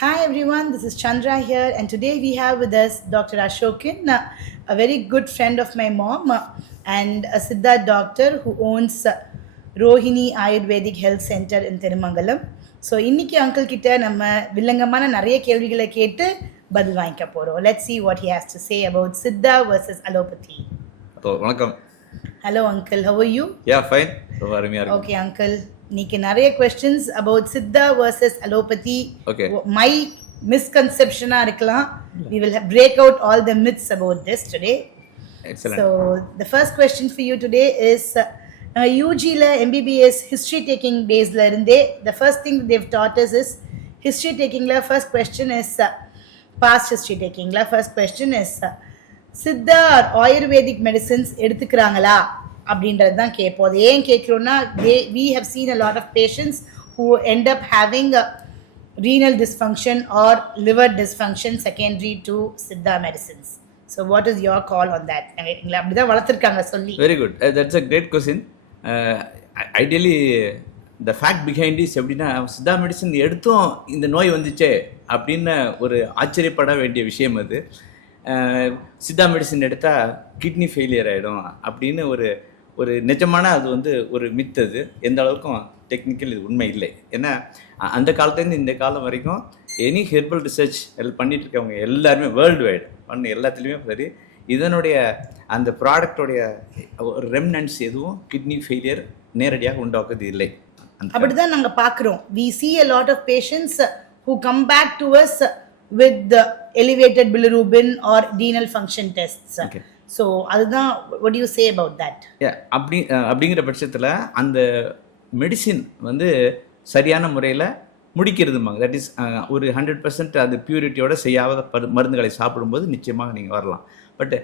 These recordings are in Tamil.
Hi everyone, this is Chandra here, and today we have with us Dr. Ashokin, a very good friend of my mom, and a Siddha doctor who owns Rohini Ayurvedic Health Center in Thirumangalam. So இன்னைக்கு அங்கிள் கிட்ட நம்ம வில்லங்கமான நிறைய கேள்விகளை கேட்டு பதில் வாங்கிக்க போகிறோம். Let's see what he has to say about Siddha versus Allopathy. வணக்கம். Hello uncle, how are you? Yeah, fine. ரொம்ப அருமையா இருக்கு. Okay uncle, இன்னைக்கு நிறைய questions about Siddha versus Allopathy. Okay. My misconception இருக்கலாம். We will break out all the myths about this today. Excellent. So the first question for you today is UGல MBBS history taking daysல இருந்தே the first thing they've taught us is history takingல first question is past history takingல first question is Siddha Ayurvedic medicines எடுத்துக்கிறாங்களா அப்படின்றது தான் கேட்போம். அது ஏன் கேட்குறோன்னா we have seen a lot of patients who end up having renal dysfunction or liver dysfunction secondary to Siddha medicines. So what is your call on that? அப்படிதான் வளர்த்துருக்காங்க சொல்லி. Very good. That's a great question. Ideally the fact behind is எப்படின்னா சித்தா மெடிசன் எடுத்தும் இந்த நோய் வந்துச்சே அப்படின்னு ஒரு ஆச்சரியப்பட வேண்டிய விஷயம் அது. சித்தா மெடிசன் எடுத்தால் கிட்னி ஃபெயிலியர் ஆகிடும் அப்படின்னு ஒரு நிஜமான அது ஒரு மித். அது எந்த அளவுக்கும் டெக்னிக்கல் இது உண்மை இல்லை. ஏன்னா அந்த காலத்துலேருந்து இந்த காலம் வரைக்கும் எனி ஹெர்பல் ரிசர்ச் பண்ணிட்டு இருக்கவங்க எல்லாருமே வேர்ல்டு வைடு பண்ண எல்லாத்துலேயுமே சரி இதனுடைய அந்த ப்ராடக்டோடைய ஒரு ரெமினன்ஸ் எதுவும் கிட்னி ஃபெயிலியர் நேரடியாக உண்டாக்குறது இல்லை. அப்படிதான் நாங்கள் பார்க்குறோம். we see a lot of patients who come back to us with the elevated bilirubin or renal function tests. Okay. So அதுதான் what do you say about that? அப்படிங்கிற பட்சத்தில் அந்த மெடிசின் சரியான முறையில் முடிக்கிறதுமாங்க. தட் இஸ் ஒரு 100% அது பியூரிட்டியோட செய்யாத மருந்துகளை சாப்பிடும்போது நிச்சயமாக நீங்கள் வரலாம். பட்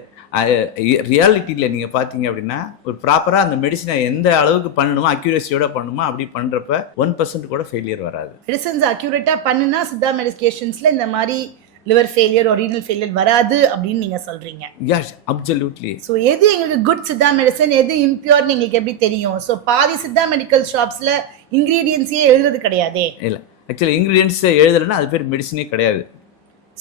ரியாலிட்டியில் நீங்கள் பார்த்தீங்க அப்படின்னா ஒரு ப்ராப்பராக அந்த மெடிசினை எந்த அளவுக்கு பண்ணணுமோ அக்யூரேசியோட பண்ணணுமோ அப்படி பண்ணுறப்ப 1% கூட ஃபெயிலியர் வராது. மெடிசன்ஸ் அக்யூரேட்டாக பண்ணுனா சித்தா மெடிகேஷன்ஸில் இந்த மாதிரி லிவர் ஃபெயிலியர் ஒரு ரீனல் ஃபெயிலியர் வராது அப்படின்னு நீங்கள் சொல்கிறீங்க. S, absolutely. ஸோ எது எங்களுக்கு குட் சித்தா மெடிசன் எது இம்பியூர்னு எங்களுக்கு எப்படி தெரியும்? ஸோ பாதி சித்தா மெடிக்கல் ஷாப்ஸில் இன்க்ரீடியன்ஸே எழுதுறது கிடையாதே. இல்லை, ஆக்சுவலி இன்க்ரீடியன்ஸ் எழுதலைன்னா அது பேர் மெடிசனே கிடையாது.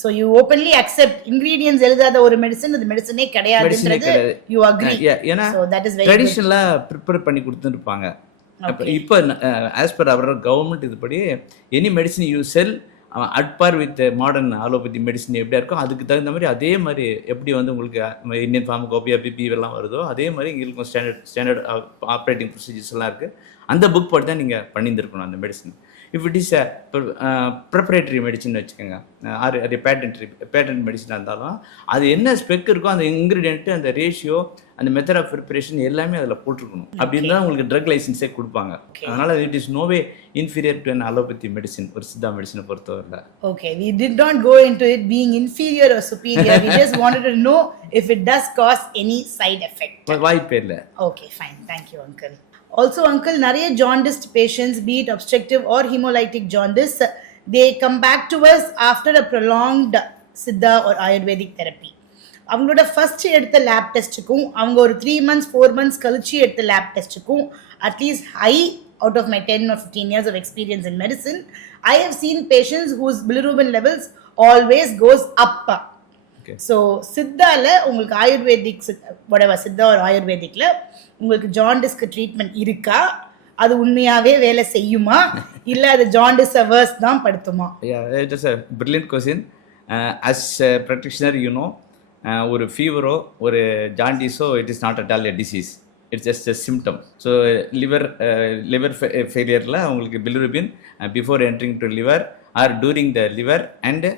So you openly accept ingredients எழுதாத ஒரு மெடிசன் அது மெடிசனே கிடையாதுன்றது you agree. ஏன்னா so that is very ட்ரெடிஷனலா ப்ரிப்பேர் பண்ணி கொடுத்துருப்பாங்க. இப்போ ஆஸ் பர் அவர் கவர்மெண்ட் இதுபடி any medicine you sell at par with modern allopathy medicine எப்படியா இருக்கோ அதுக்கு தகுந்த மாதிரி அதே மாதிரி எப்படி உங்களுக்கு இந்தியன் ஃபார்மகோபியா பிபி எல்லாம் வருதோ அதே மாதிரி எங்களுக்கும் ஸ்டாண்டர்ட் ஆப்ரேட்டிங் ப்ரொசீஜர்ஸ் எல்லாம் இருக்குது. அந்த புக் படி தான் நீங்கள் பண்ணியிருந்துருக்கணும் அந்த medicine. If it is preparatory medicine வச்சுக்கோங்க, அது பேட்டன்ட் மெடிசனாக இருந்தாலும் அது என்ன ஸ்பெக் இருக்கோ அந்த இன்க்ரீடியன்ட்டு அந்த ரேஷியோ அந்த மெத்தட் ஆஃப் ப்ரிப்பரேஷன் எல்லாமே அதில் போட்டிருக்கணும். அப்படின்னு தான் உங்களுக்கு ட்ரக் லைசன்ஸே கொடுப்பாங்க. அதனால் it is no way inferior to an allopathy medicine ஒரு சித்தா மெடிசனை பொறுத்தவரை. Okay, we did not go into it being inferior or superior. We just wanted to know if it does cause any side effect. வாய்ப்பே இல்லை. Okay, fine. Thank you, uncle. Also, uncle, நிறைய jaundiced patients, be it obstructive or hemolytic jaundice, they come back to us after a prolonged Siddha or Ayurvedic therapy. அவங்களோட ஃபர்ஸ்ட் எடுத்த லேப் டெஸ்ட்டுக்கும் அவங்க ஒரு 3 months 4 months கழிச்சு எடுத்த லேப் டெஸ்ட்டுக்கும் at least out of my 10 or 15 years of experience in medicine, I have seen patients whose bilirubin levels always goes up. Okay. So சித்தால உங்களுக்கு ஆயுர்வேதிக் சித்தா ஒரு ஆயுர்வேதிக்ல உங்களுக்கு ஜாண்டிஸ்க்கு ட்ரீட்மெண்ட் இருக்கா? அது உண்மையாவே வேலை செய்யுமா இல்லை அது ஜாண்டிஸ் வேர்ஸ் தான் படுத்துமா? It is a brilliant question. As a practitioner, ஒரு ஃபீவரோ ஒரு ஜாண்டிஸோ it is not at all a disease, it's just a symptom. So liver ஃபெயிலியரில் உங்களுக்கு bilirubin before entering to liver or during the liver and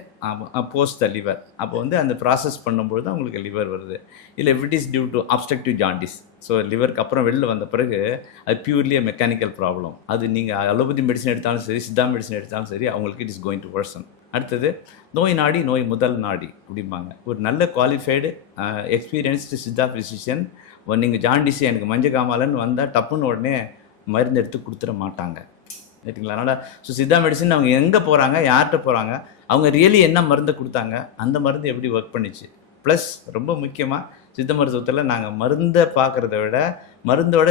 post the liver அப்போ அந்த ப்ராசஸ் பண்ணும்போது தான் உங்களுக்கு லிவர் வருது. இல்லை if it is due to obstructive jaundice, so லிவருக்கு அப்புறம் வெளில வந்த பிறகு அது பியூர்லி மெக்கானிக்கல் ப்ராப்ளம். அது நீங்கள் அலோபதி மெடிசன் எடுத்தாலும் சரி சித்தா மெடிசன் எடுத்தாலும் சரி அவங்களுக்கு இட் இஸ் கோயிங் டு வர்சன். அடுத்தது நோய் நாடி நோய் முதல் நாடி அப்படிம்பாங்க. ஒரு நல்ல குவாலிஃபைடு எக்ஸ்பீரியன்ஸ்டு சித்தா ஃபிசிஷியன் நீங்கள் ஜாண்டிஸ் எனக்கு மஞ்சக்காமலன்னு வந்தால் டப்புன்னு உடனே மருந்து எடுத்து கொடுத்துட மாட்டாங்க, சரிங்களா? அதனால் சித்தா மெடிசன் அவங்க எங்கே போகிறாங்க, யார்கிட்ட போகிறாங்க, அவங்க ரியலி என்ன மருந்து கொடுத்தாங்க, அந்த மருந்து எப்படி ஒர்க் பண்ணிச்சு. ப்ளஸ் ரொம்ப முக்கியமாக சித்த மருத்துவத்தில் நாங்கள் மருந்தை பார்க்குறத விட மருந்தோட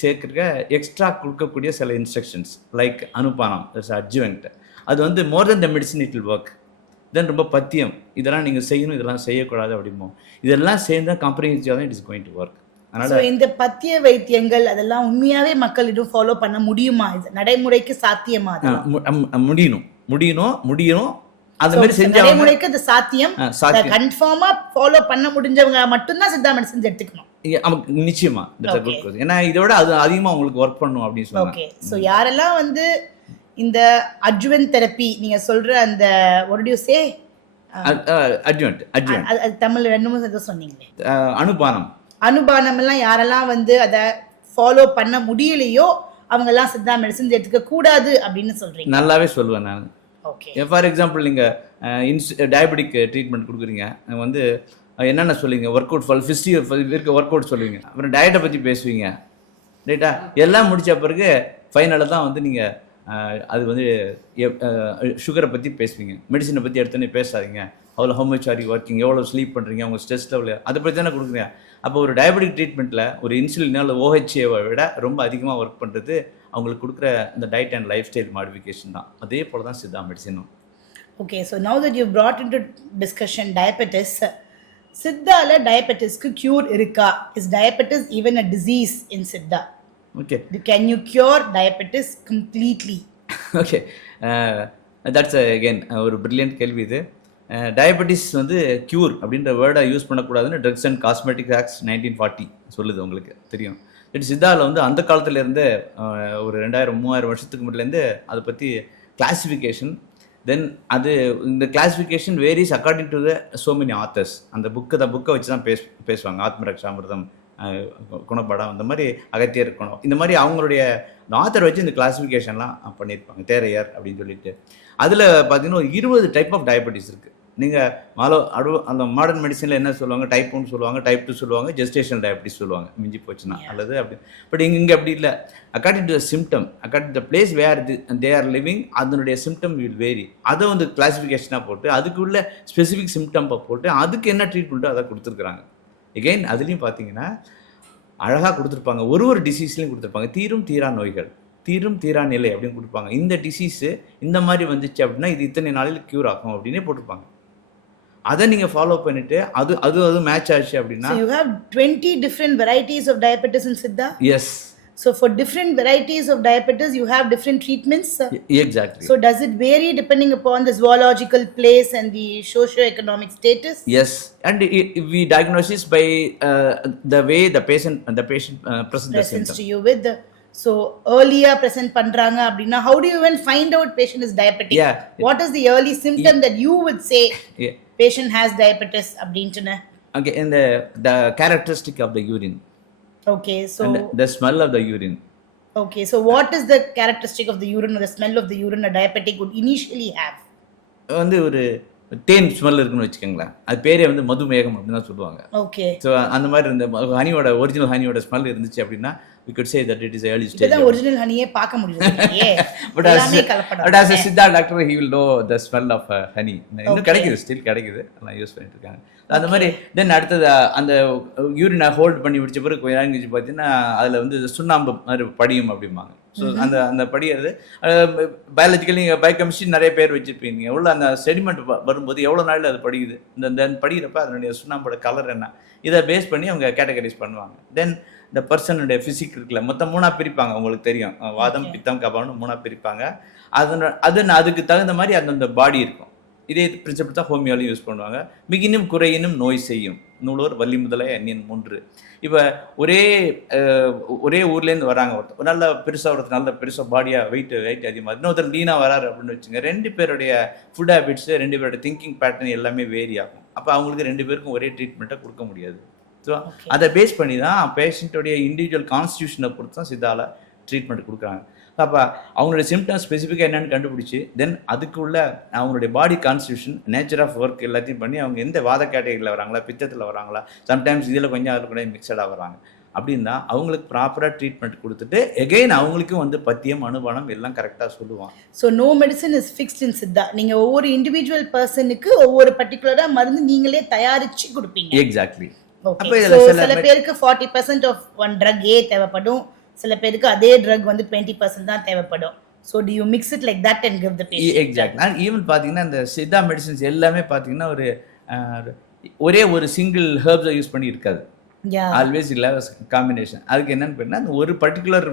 சேர்க்குற எக்ஸ்ட்ரா கொடுக்கக்கூடிய சில இன்ஸ்ட்ரக்ஷன்ஸ் லைக் அனுபானம் அட்ஜுவன்ட் அது வந்து more than the medicine it will work. Then ரொம்ப பத்தியம், இதெல்லாம் நீங்கள் செய்யணும், இதெல்லாம் செய்யக்கூடாது அப்படிமோ, இதெல்லாம் சேர்ந்து காம்ப்ரிஹென்சிவாக தான் it is going to work. So, இந்த பத்திய வைத்தியங்கள் அதெல்லாம் உண்மையாவே மக்களிடம் ஃபாலோ பண்ண முடியுமா? இது நடைமுறைக்கு சாத்தியமா? முடியணும் அந்த மாதிரி செஞ்சா நடைமுறைக்கு அது சாத்தியம். கன்ஃபார்மா ஃபாலோ பண்ண முடிஞ்சவங்க மட்டும்தான் சித்தா மெடிசன்ஸ் எடுத்துக்கணும். நிச்சயமா. ஏன்னா இதோட அது அதிகமா உங்களுக்கு ஒர்க் பண்ணும் அப்படின்னு சொல்லுவாங்க. ஓகே, சோ யாரெல்லாம் வந்து இந்த அட்ஜுவன்ட் தெரப்பி நீங்க சொல்ற அந்த what do you say adjuvant அது தமிழ்ல ரெண்டு மூணு ஏதோ சொன்னீங்களே, அனுபானம் எல்லாம் யாரெல்லாம் வந்து அதை ஃபாலோ பண்ண முடியலையோ அவங்க எல்லாம் சித்தா மெடிசன்ஸ் எடுத்துக்க கூடாது அப்படின்னு சொல்றீங்க? நல்லாவே சொல்லுவேன் நான். ஓகே, ஃபார் எக்ஸாம்பிள் நீங்கள் டயபெட்டிக் ட்ரீட்மெண்ட் கொடுக்குறீங்க, வந்து என்னென்ன சொல்லுவீங்க? ஒர்க் அவுட் இருக்க ஒர்க் அவுட் சொல்லுவீங்க, அப்புறம் டயட்டை பற்றி பேசுவீங்க, ரைட்டா? எல்லாம் முடித்த பிறகு ஃபைனலில் தான் வந்து நீங்கள் அது வந்து சுகரை பற்றி பேசுவீங்க. மெடிசனை பற்றி எடுத்தோன்னே பேசாதீங்க. அவ்வளோ how much are you working, எவ்வளோ ஸ்லீப் பண்ணுறீங்க, உங்கள் ஸ்ட்ரெஸ் லெவல், அதை பற்றி தானே கொடுக்குறீங்க. அப்போ ஒரு டயபெட்டிக் ட்ரீட்மெண்ட்டில் ஒரு இன்சுலினால் OHAவை விட ரொம்ப அதிகமாக ஒர்க் பண்ணுறது அவங்களுக்கு கொடுக்குற இந்த diet and life style modification தான். அதே போல் தான் சித்தா மெடிசனும். Okay, so now that you brought into discussion diabetes, சித்தால டயபெட்டிஸ்க்கு க்யூர் இருக்கா? Is diabetes even a disease in Siddha? Okay, can you cure diabetes completely? Okay, that's again ஒரு பிரில்லியன்ட் கேள்வி இது. டயபெட்டிஸ் வந்து க்யூர் அப்படின்ற வேர்டை யூஸ் பண்ணக்கூடாதுன்னு ட்ரக்ஸ் அண்ட் காஸ்மெட்டிக் ஆக்ட்ஸ் 1940 சொல்லுது, உங்களுக்கு தெரியும். சித்தாவில் வந்து அந்த காலத்துலேருந்து ஒரு 2000-3000 வருஷத்துக்கு முன்னாடிலேருந்து அதை பற்றி கிளாசிஃபிகேஷன், தென் அது இந்த classification varies according to the so many authors. அந்த புக்கை வச்சு தான் பேசுவாங்க. ஆத்மரக்ஷாமிர்தம், குணப்படம், இந்த மாதிரி அகத்தியர் குணம், இந்த மாதிரி அவங்களுடைய ஆத்தர் வச்சு இந்த கிளாசிஃபிகேஷன்லாம் பண்ணியிருப்பாங்க, தேரையர் அப்படின்னு சொல்லிட்டு. அதில் பார்த்தீங்கன்னா ஒரு 20 டைப் ஆஃப் டயபெட்டிஸ் இருக்குது. நீங்கள் அந்த மாடர்ன் மெடிசனில் என்ன சொல்லுவாங்க? டைப் 1 சொல்லுவாங்க, டைப் 2 சொல்லுவாங்க, ஜெஸ்டேஷனல் டயபெட்டிஸ் சொல்லுவாங்க, மிஞ்சி போச்சுன்னா, அல்லது அப்படி. பட் இங்கே அப்படி இல்லை. According to the symptom, according to the place where they are living, அதனுடைய சிம்டம் வில் வேரி. அதை வந்து கிளாசிஃபிகேஷனாக போட்டு அதுக்கு உள்ள ஸ்பெசிஃபிக் சிம்டம்பை போட்டு அதுக்கு என்ன ட்ரீட்மெண்ட்டோ அதை கொடுத்துருக்குறாங்க. எகெயின் அதுலேயும் பார்த்தீங்கன்னா அழகாக கொடுத்துருப்பாங்க. ஒரு டிசீஸ்லையும் கொடுத்துருப்பாங்க. தீரா நோய்கள், தீரா நிலை அப்படின்னு கொடுப்பாங்க. இந்த டிசீஸு இந்த மாதிரி வந்துச்சு அப்படின்னா இது இத்தனை நாளில் க்யூர் ஆகும் அப்படின்னே போட்டிருப்பாங்க. அதை நீங்கள் ஃபாலோ பண்ணிட்டு அது மேட்ச் ஆச்சு அப்படின்னா. So you have 20 different varieties of diabetes in Siddha? Yes. So for different varieties of diabetes you have different treatments? Exactly. So does it vary depending upon the zoological place and the socio-economic status? Yes, and we diagnose this by the way the patient presents the symptom to you with the, so earlier present பண்றாங்க அப்படினா how do you even find out patient is diabetic? Yeah. What is the early symptom that you would say patient has diabetes அப்படின்ட்டுன? Okay, in the characteristic of the urine. Okay, so and the smell of the urine. Okay, so what is the characteristic of the urine or the smell of the urine a diabetic would initially have? வந்து ஒரு தேன் ஸ்மெல் இருக்குன்னு வச்சுக்கோங்களேன். அது பேரே வந்து மதுமேகம் அப்படின்னு தான் சொல்லுவாங்க. ஓகே, ஸோ அந்த மாதிரி இருந்த ஹனியோட ஒரிஜினல் ஹனியோட ஸ்மெல் இருந்துச்சு அப்படின்னா we could say that it is early stage. இதான் ஒரிஜினல் ஹனியே பார்க்க முடியல. But as a Siddha doctor he will know the smell of honey. இன்னும் கிடைக்குது, ஸ்டில் கிடைக்குது, நான் யூஸ் பண்ணிட்டு இருக்காங்க. அந்த மாதிரி தென் அடுத்தது அந்த யூரினை ஹோல்ட் பண்ணி முடிச்ச பிறகு கொஞ்ச நேரம் கழிச்சு பார்த்தீங்கன்னா அதில் வந்து சுண்ணாம்பு மாதிரி படியும் அப்படிம்பாங்க. ஸோ அந்த படியாது பயாலஜிக்கலி பயோகெமிஸ்ட்ரி நிறைய பேர் வச்சுருப்பீங்க. எவ்வளோ அந்த செடிமெண்ட் வரும்போது எவ்வளோ நாளில் அது படிக்குது, இந்த படிக்கிறப்ப அதனுடைய சுண்ணாம்போட கலர் என்ன, இதை பேஸ் பண்ணி அவங்க கேட்டகரைஸ் பண்ணுவாங்க. தென் இந்த பர்சனுடைய ஃபிசிக் இருக்குல்ல, மொத்தம் 3 பிரிப்பாங்க. உங்களுக்கு தெரியும், வாதம், பித்தம், கபான்னு 3 பிரிப்பாங்க. அதுக்கு தகுந்த மாதிரி அந்தந்த பாடி இருக்கும். இதே பிரின்சிபிள் தான் ஹோமியோலையும் யூஸ் பண்ணுவாங்க. மிகினும் குறையினும் நோய் செய்யும் நூலோர் வள்ளி முதலை அந்நியன் 3. இப்போ ஒரே ஊர்லேருந்து வராங்க. ஒருத்தர் நல்ல பெருசாக, ஒருத்தர் நல்ல பெருசாக பாடியாக வெயிட் அதிகமாக, இன்னொருத்தர் லீனாக வராரு அப்படின்னு வச்சுங்க. 2 பேருடைய ஃபுட் ஹேபிட்ஸு, 2 பேருடைய திங்கிங் பேட்டர்ன் எல்லாமே வேரி ஆகும். அப்போ அவங்களுக்கு 2 பேருக்கும் ஒரே ட்ரீட்மெண்ட்டை கொடுக்க முடியாது. ஸோ அதை பேஸ் பண்ணி தான் பேஷண்ட்டோடைய இண்டிவிஜுவல் கான்ஸ்டியூஷனை பொறுத்து தான் சித்தால ட்ரீட்மெண்ட் கொடுக்குறாங்க. அப்போ அவங்களுடைய சிம்டம்ஸ் ஸ்பெசிஃபிக்காக என்னென்னு கண்டுபிடிச்சி தென் அதுக்குள்ள அவங்களுடைய பாடி கான்ஸ்டியூஷன், நேச்சர் ஆஃப் ஒர்க் எல்லாத்தையும் பண்ணி அவங்க எந்த வாத கேட்டகரியில் வராங்களா, பித்தத்தில் வராங்களா, சம்டைம்ஸ் இதில் கொஞ்சம் அதில் கூட மிக்சடாக வராங்க அப்படின்னா அவங்களுக்கு ப்ராப்பராக ட்ரீட்மெண்ட் கொடுத்துட்டு எகெயின் அவங்களுக்கும் வந்து பத்தியம், அனுபானம் எல்லாம் கரெக்டாக சொல்லுவாங்க. So no medicine is fixed in Siddha. நீங்கள் ஒவ்வொரு இண்டிவிஜுவல் பர்சனுக்கு ஒவ்வொரு பர்டிகுலராக மருந்து நீங்களே தயாரித்து கொடுப்பீங்க. எக்ஸாக்ட்லி. அப்போ சில பேருக்கு 40% ஆஃப் ஒன் ட்ரக் தேவைப்படும், சில பேருக்கு அதே ட்ரக் வந்து 20% தான் தேவைப்படும். So do you mix it like that and give the patient? Exact. And even பார்த்தீங்கன்னா இந்த சித்தா மெடிசின்ஸ் எல்லாமே பார்த்தீங்கன்னா ஒரு ஒரே ஒரு சிங்கிள் ஹெர்ப்ஸை யூஸ் பண்ணி இருக்காது. Yeah. ஆல்வேஸ் இல்லை காம்பினேஷன். அதுக்கு என்னன்னு பண்ணால் அந்த ஒரு பர்டிகுலர்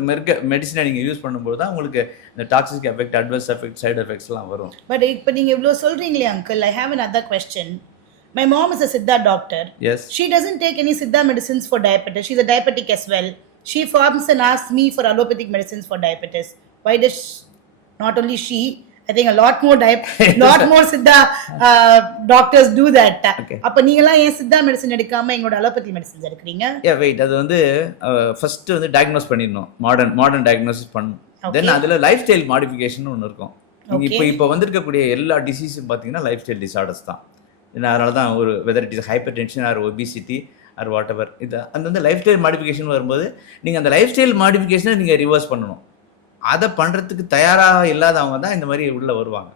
மெடிசனை நீங்கள் யூஸ் பண்ணும்போது தான் உங்களுக்கு இந்த toxic effect, adverse effect, side எஃபெக்ட்ஸ்லாம் வரும். But இப்போ நீங்கள் இவ்வளோ சொல்கிறீங்களே uncle, I have another question. My mom is a Siddha doctor. Yes. She doesn't take any Siddha medicines for diabetes. She's a diabetic as well. She forms and asks me for allopathic medicines for diabetes. Why does not only she, I think a lot more Siddha doctors do that. Okay. அப்ப நீங்கலாம் ஏன் சித்தா மெடிசன் எடுக்காம எங்களோட அலோபதி மெடிசன்ஸ் எடுக்கிறீங்க? வெயிட், அது வந்து ஃபர்ஸ்ட் வந்து டயக்னோஸ் பண்ணிடணும். மாடர்ன் டயக்னோசிஸ் பண்ணணும். தென் அதில் லைஃப் ஸ்டைல் மாடிஃபிகேஷன் ஒன்று இருக்கும். நீங்கள் இப்போ வந்திருக்கக்கூடிய எல்லா டிசீஸும் பார்த்தீங்கன்னா லைஃப் ஸ்டைல் டிசார்டர்ஸ் தான். அதனால தான் ஒரு whether it is hypertension or obesity or whatever, இது அந்த லைஃப் ஸ்டைல் மாடிஃபிகேஷன் வரும்போது நீங்கள் அந்த லைஃப் ஸ்டைல் மாடிஃபிகேஷனை நீங்கள் ரிவர்ஸ் பண்ணணும். அதை பண்ணுறதுக்கு தயாராக இல்லாதவங்க தான் இந்த மாதிரி உள்ளே வருவாங்க.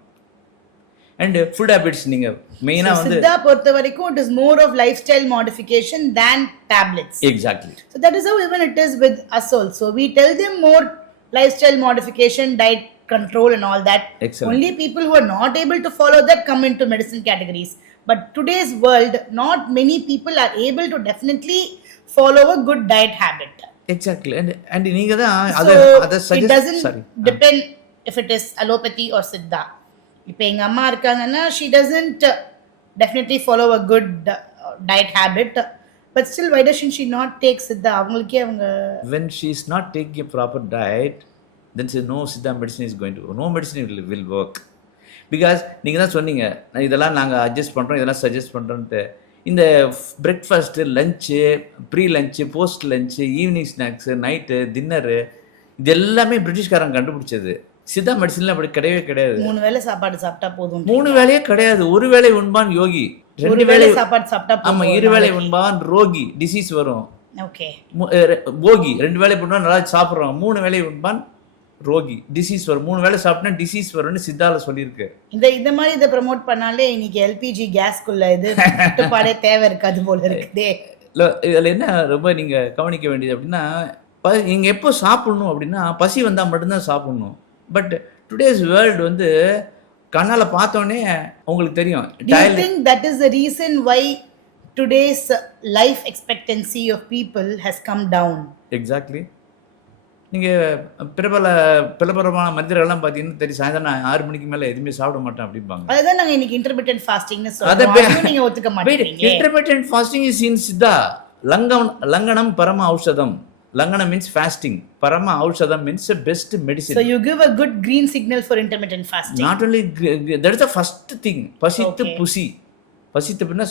அண்ட் ஃபுட் ஹேபிட்ஸ் நீங்கள் மெயினாக வந்து சித்தா பொறுத்த வரைக்கும் it is more of lifestyle modification than tablets. Exactly. So that is how even it is with us also. We tell them more lifestyle modification, diet control and all that. Excellent. Only people who are not able to follow that come into medicine categories. But today's world, not many people are able to definitely follow a good diet habit. Exactly. And நீங்கள் தான் So அதை it suggest doesn't depend if it is allopathy or siddha. இப்போ எங்க அம்மா இருக்காங்கன்னா she doesn't definitely follow a good diet habit, but still why doesn't she not take siddha? அவங்களுக்கே அவங்க when she is not taking a proper diet, then say no siddha medicine is going to work. No medicine will work. Because நீங்கள் தான் சொன்னீங்க இதெல்லாம் நாங்கள் அட்ஜஸ்ட் பண்ணுறோம், இதெல்லாம் சஜஸ்ட் பண்ணுறோன்ட்டு. இந்த breakfast, lunch, pre lunch, post lunch, evening snacks, night dinner, இது எல்லாமே பிரிட்டிஷ்காரங்க கண்டுபிடிச்சது. சித்தா மெடிசன்ல அப்படி கிடையவே கிடையாது. 3 வேளை சாப்பாடு சாப்பிட்டா போதும். 3 வேளையே கிடையாது. ஒரு வேளை உண்பான் யோகி, 2 வேளை சாப்பாடு சாப்பிட்டா போதும். ஆமாம், 2 வேளை உண்பான் ரோகி, டிசீஸ் வரும். ஓகே. போகி 2 வேளை பண்ணுவான், நல்லா சாப்பிட்றோம். 3 வேளை உண்பான் ரோகி, டிசீஸ் வரும். 3 வேளை சாப்பிட்டா டிசீஸ் வரும்னு சித்தால சொல்லியிருக்கு. இந்த மாதிரி இதை ப்ரமோட் பண்ணாலே இன்னைக்கு எல்பிஜி கேஸ்க்குள்ள இது கட்டுப்பாடே தேவை இருக்காது போல இருக்குதே. இதில் என்ன ரொம்ப நீங்கள் கவனிக்க வேண்டியது அப்படின்னா, நீங்கள் எப்போ சாப்பிடணும் அப்படின்னா பசி வந்தால் மட்டும்தான் சாப்பிடணும். பட் டுடேஸ் வேர்ல்டு வந்து கண்ணால் பார்த்தோன்னே உங்களுக்கு தெரியும். Do you think that is the reason why today's life expectancy of people has come down? Exactly. நீங்கள் பிரபலமான மந்திரங்கள்லாம் பார்த்தீங்கன்னா தெரியும், சாயந்தரம் 6 மணிக்கு மேலே எதுவுமே சாப்பிட மாட்டேன் அப்படிம்பாங்க. அதுதான் நாங்கள் இன்னைக்கு இன்டர்மிட்டன்ட் ஃபாஸ்டிங்னு சொல்றோம். நீங்க ஒத்துக்க மாட்டீங்க. Intermittent fasting is in Siddha. லங்கனம் பரம ஔஷதம். Langana means fasting. Parama Aushadam means the best medicine. So you give a good green signal for intermittent fasting. Not only that is the first thing. Pasittu pusi. பசித்து பின்னா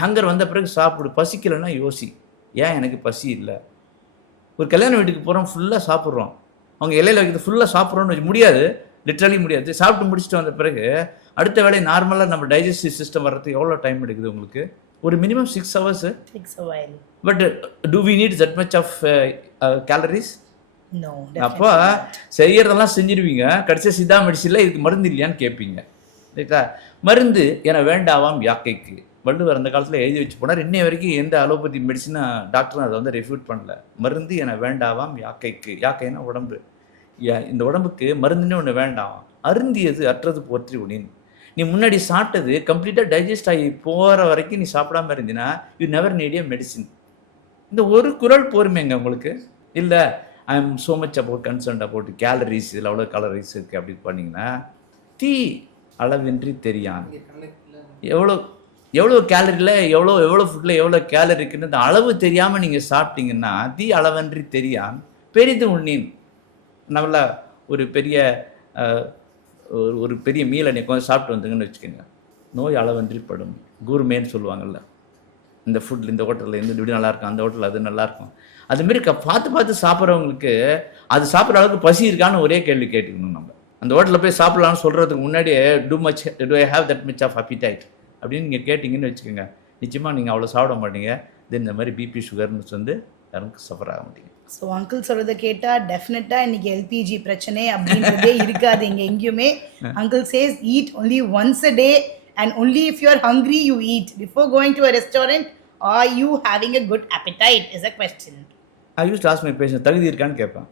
ஹங்கர் வந்த பிறகு சாப்பிடு. பசிக்கலைன்னா யோசி, ஏன் எனக்கு பசி இல்லை. ஒரு கல்யாண வீட்டுக்கு போகிறோம், ஃபுல்லாக சாப்பிட்றோம், அவங்க இலையில் வைக்கிறது ஃபுல்லாக சாப்பிட்றோன்னு முடியாது, லிட்ரலி முடியாது. சாப்பிட்டு முடிச்சுட்டு வந்த பிறகு அடுத்த வேலை நார்மலாக நம்ம டைஜஸ்டிவ் சிஸ்டம் வர்றதுக்கு எவ்வளோ டைம் எடுக்குது உங்களுக்கு? ஒரு minimum 6 hours. But do we need that much of calories? No. அப்போ செய்யறதெல்லாம் செஞ்சிருவீங்க, கடைசியாக சித்தா மெடிசினில் இதுக்கு மருந்து இல்லையான்னு கேட்பீங்க. ரைட்டா? மருந்து என வேண்டாவாம் யாக்கைக்கு வள்ளுவர் அந்த காலத்தில் எழுதி வச்சு போனார். இன்னை வரைக்கும் எந்த அலோபதி மெடிசனை டாக்டரும் அதை வந்து ரெஃப்யூட் பண்ணல. மருந்து என வேண்டாவாம் யாக்கைக்கு. யாக்கைன்னா உடம்பு. இந்த உடம்புக்கு மருந்துன்னு ஒன்று வேண்டாம். அருந்தியது அற்றது போற்றி உனின். நீ முன்னாடி சாப்பிட்டது கம்ப்ளீட்டாக டைஜஸ்ட் ஆகி போகிற வரைக்கும் நீ சாப்பிடாம இருந்தீங்கன்னா you never need a medicine. இந்த ஒரு குரல் போருமேங்க உங்களுக்கு. இல்லை I am so much about concerned about calories, இதில் அவ்வளோ கலரிஸ் இருக்குது அப்படி பண்ணிங்கன்னா தீ அளவின்றி தெரியான். எவ்வளோ கேலரியில் எவ்வளோ ஃபுட்டில் எவ்வளோ கேலரி இருக்குன்னு அந்த அளவு தெரியாமல் நீங்கள் சாப்பிட்டீங்கன்னா தீ அளவன்றி தெரியான் பெரிது உண்ணின். நம்மள ஒரு பெரிய மீலை நீ கொஞ்சம் சாப்பிட்டு வந்துங்கன்னு வச்சுக்கோங்க, நோய் அளவன்றி படும். கூர்மேன்னு சொல்லுவாங்கள்ல, இந்த ஃபுட்டில் இந்த ஹோட்டலில் இந்த இப்படி நல்லாயிருக்கும், அந்த ஹோட்டலில் அது நல்லாயிருக்கும். அதுமாரி பார்த்து சாப்பிட்றவங்களுக்கு அது சாப்பிட்ற அளவுக்கு பசி இருக்கான்னு ஒரே கேள்வி கேட்டுக்கணும். நம்ம அந்த ஹோட்டலில் போய் சாப்பிட்லான்னு சொல்கிறதுக்கு முன்னாடியே do I have that much of appetite அப்படின்னு நீங்கள் கேட்டிங்கன்னு வச்சுக்கோங்க, நிச்சயமாக நீங்கள் அவ்வளோ சாப்பிட மாட்டீங்க. தென் இந்த மாதிரி பிபி சுகர்னு வந்து யாருக்கு சஃபர் ஆக மாட்டீங்க. ஸோ அங்கிள் சொல்கிறத கேட்டால் டெஃபினட்டாக இன்னைக்கு எல்பிஜி பிரச்சனை அப்படின்றதே இருக்காது இங்கே எங்கேயுமே. Uncle says eat only once a day and only if you are hungry you eat before going to a restaurant. Are you having a good appetite is a question. I use to ask my patient தகுதி இருக்கான்னு கேட்பேன்.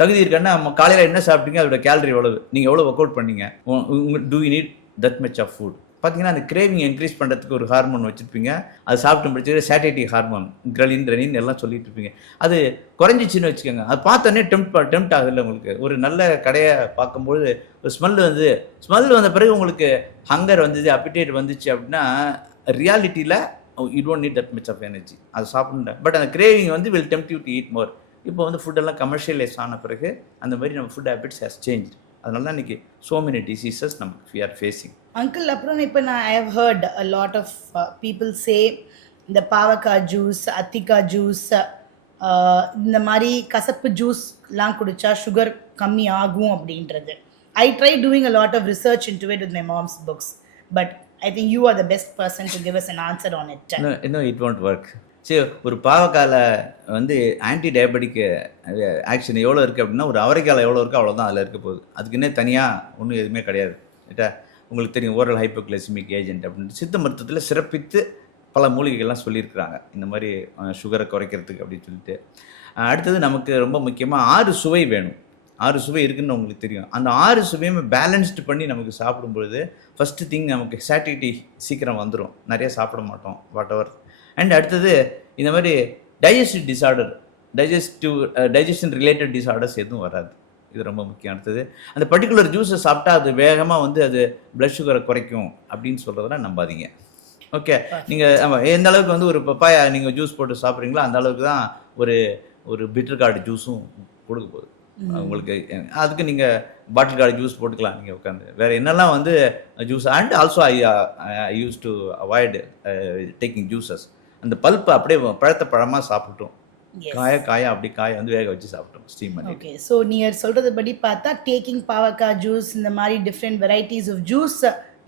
தகுதி இருக்கான்னா நம்ம காலையில் என்ன சாப்பிட்டீங்க அதோட கேலரி எவ்வளவு, நீங்கள் எவ்வளோ ஒர்க் அவுட் பண்ணீங்க, do you need that much of food. பார்த்தீங்கன்னா அந்த கிரேவிங் இன்க்ரீஸ் பண்ணுறதுக்கு ஒரு ஹார்மோன் வச்சுருப்பீங்க, அது சாப்பிட்டு முடிச்சது சேட்டிட்டி ஹார்மோன், கிரலின் ரெனின் எல்லாம் சொல்லிட்டு இருப்பீங்க. அது குறைஞ்சிச்சின்னு வச்சுக்கோங்க, அது பார்த்தோன்னே டெம்ப்ட் ஆகுதுல்ல உங்களுக்கு. ஒரு நல்ல கடையை பார்க்கும்போது ஒரு ஸ்மெல் வந்த பிறகு உங்களுக்கு ஹங்கர் வந்தது, அப்பிடைட் வந்துச்சு அப்படின்னா ரியாலிட்டியில் you don't need that much of energy, அது சாப்பிடல. பட் அந்த கிரேவிங் வந்து will tempt you to eat more. இப்போ வந்து ஃபுட்டெல்லாம் கமர்ஷியலைஸ் ஆன பிறகு அந்த மாதிரி நம்ம ஃபுட் ஹேபிட்ஸ் ஹேஸ் சேஞ்ச். அதனால தான் இன்றைக்கி ஸோ மெனி டிசீசஸ் நமக்கு வி ஆர் ஃபேஸிங். அங்கிள், அப்புறம் இப்போ I have heard a lot of people say இந்த பாவக்காய் ஜூஸ், அத்திக்காய் ஜூஸ், இந்த மாதிரி கசப்பு ஜூஸ்லாம் குடித்தா சுகர் கம்மி ஆகும் அப்படின்றது. I try doing a lot of research into it with my mom's books, but I think you are the best person to give us an answer on it. No, it won't work. சரி, ஒரு பாவக்காயில் வந்து ஆன்டி டயபெட்டிக் ஆக்ஷன் எவ்வளோ இருக்குது அப்படின்னா ஒரு அவரைக்காயில் எவ்வளோ இருக்கோ அவ்வளோதான் அதில் இருக்க போகுது. அதுக்குன்னே தனியாக ஒன்றும் எதுவுமே கிடையாது. ரைட்டா? உங்களுக்கு தெரியும் ஓரல் ஹைப்போகிளைசிமிக் ஏஜென்ட் அப்படின்ட்டு சித்த மருத்துவத்தில் சிறப்பித்து பல மூலிகைகள்லாம் சொல்லியிருக்கிறாங்க இந்த மாதிரி சுகரை குறைக்கிறதுக்கு அப்படின்னு சொல்லிட்டு. அடுத்தது நமக்கு ரொம்ப முக்கியமாக 6 சுவை வேணும். 6 சுவை இருக்குதுன்னு உங்களுக்கு தெரியும். அந்த 6 சுவையுமே பேலன்ஸ்டு பண்ணி நமக்கு சாப்பிடும்பொழுது ஃபஸ்ட்டு திங் நமக்கு சேட்டிட்டி சீக்கிரம் வந்துடும், நிறைய சாப்பிட மாட்டோம் வாட் எவர். அண்ட் அடுத்தது இந்த மாதிரி டைஜஷன் ரிலேட்டட் டிஸார்டர்ஸ் எதுவும் வராது. இது ரொம்ப முக்கியம். அடுத்தது அந்த பர்டிகுலர் ஜூஸை சாப்பிட்டா அது வேகமாக வந்து அது பிளட் சுகரை குறைக்கும் அப்படின்னு சொல்கிறதெல்லாம் நம்பாதீங்க. ஓகே, நீங்கள் ஆமாம் எந்த அளவுக்கு வந்து ஒரு பப்பாயா நீங்கள் ஜூஸ் போட்டு சாப்பிட்றீங்களோ அந்த அளவுக்கு தான் ஒரு பிட்டர் கார்டு ஜூஸும் கொடுக்க போகுது உங்களுக்கு. அதுக்கு நீங்கள் பாட்டில் கார்டு ஜூஸ் போட்டுக்கலாம் நீங்கள் உட்காந்து. வேறு என்னெல்லாம் வந்து juice. And also I use to avoid taking juices. அந்த பல்ப்பை அப்படியே பழமாக சாப்பிட்டோம், காயை அப்படி காயை வந்து வேக வச்சு சாப்பிட்டோம் ஸ்டீம் பண்ணி. ஓகே, ஸோ நீங்கள் சொல்கிறது படி பார்த்தா டேக்கிங் பாவக்காய் ஜூஸ், இந்த மாதிரி டிஃப்ரெண்ட் வெரைட்டிஸ் ஆஃப் ஜூஸ்,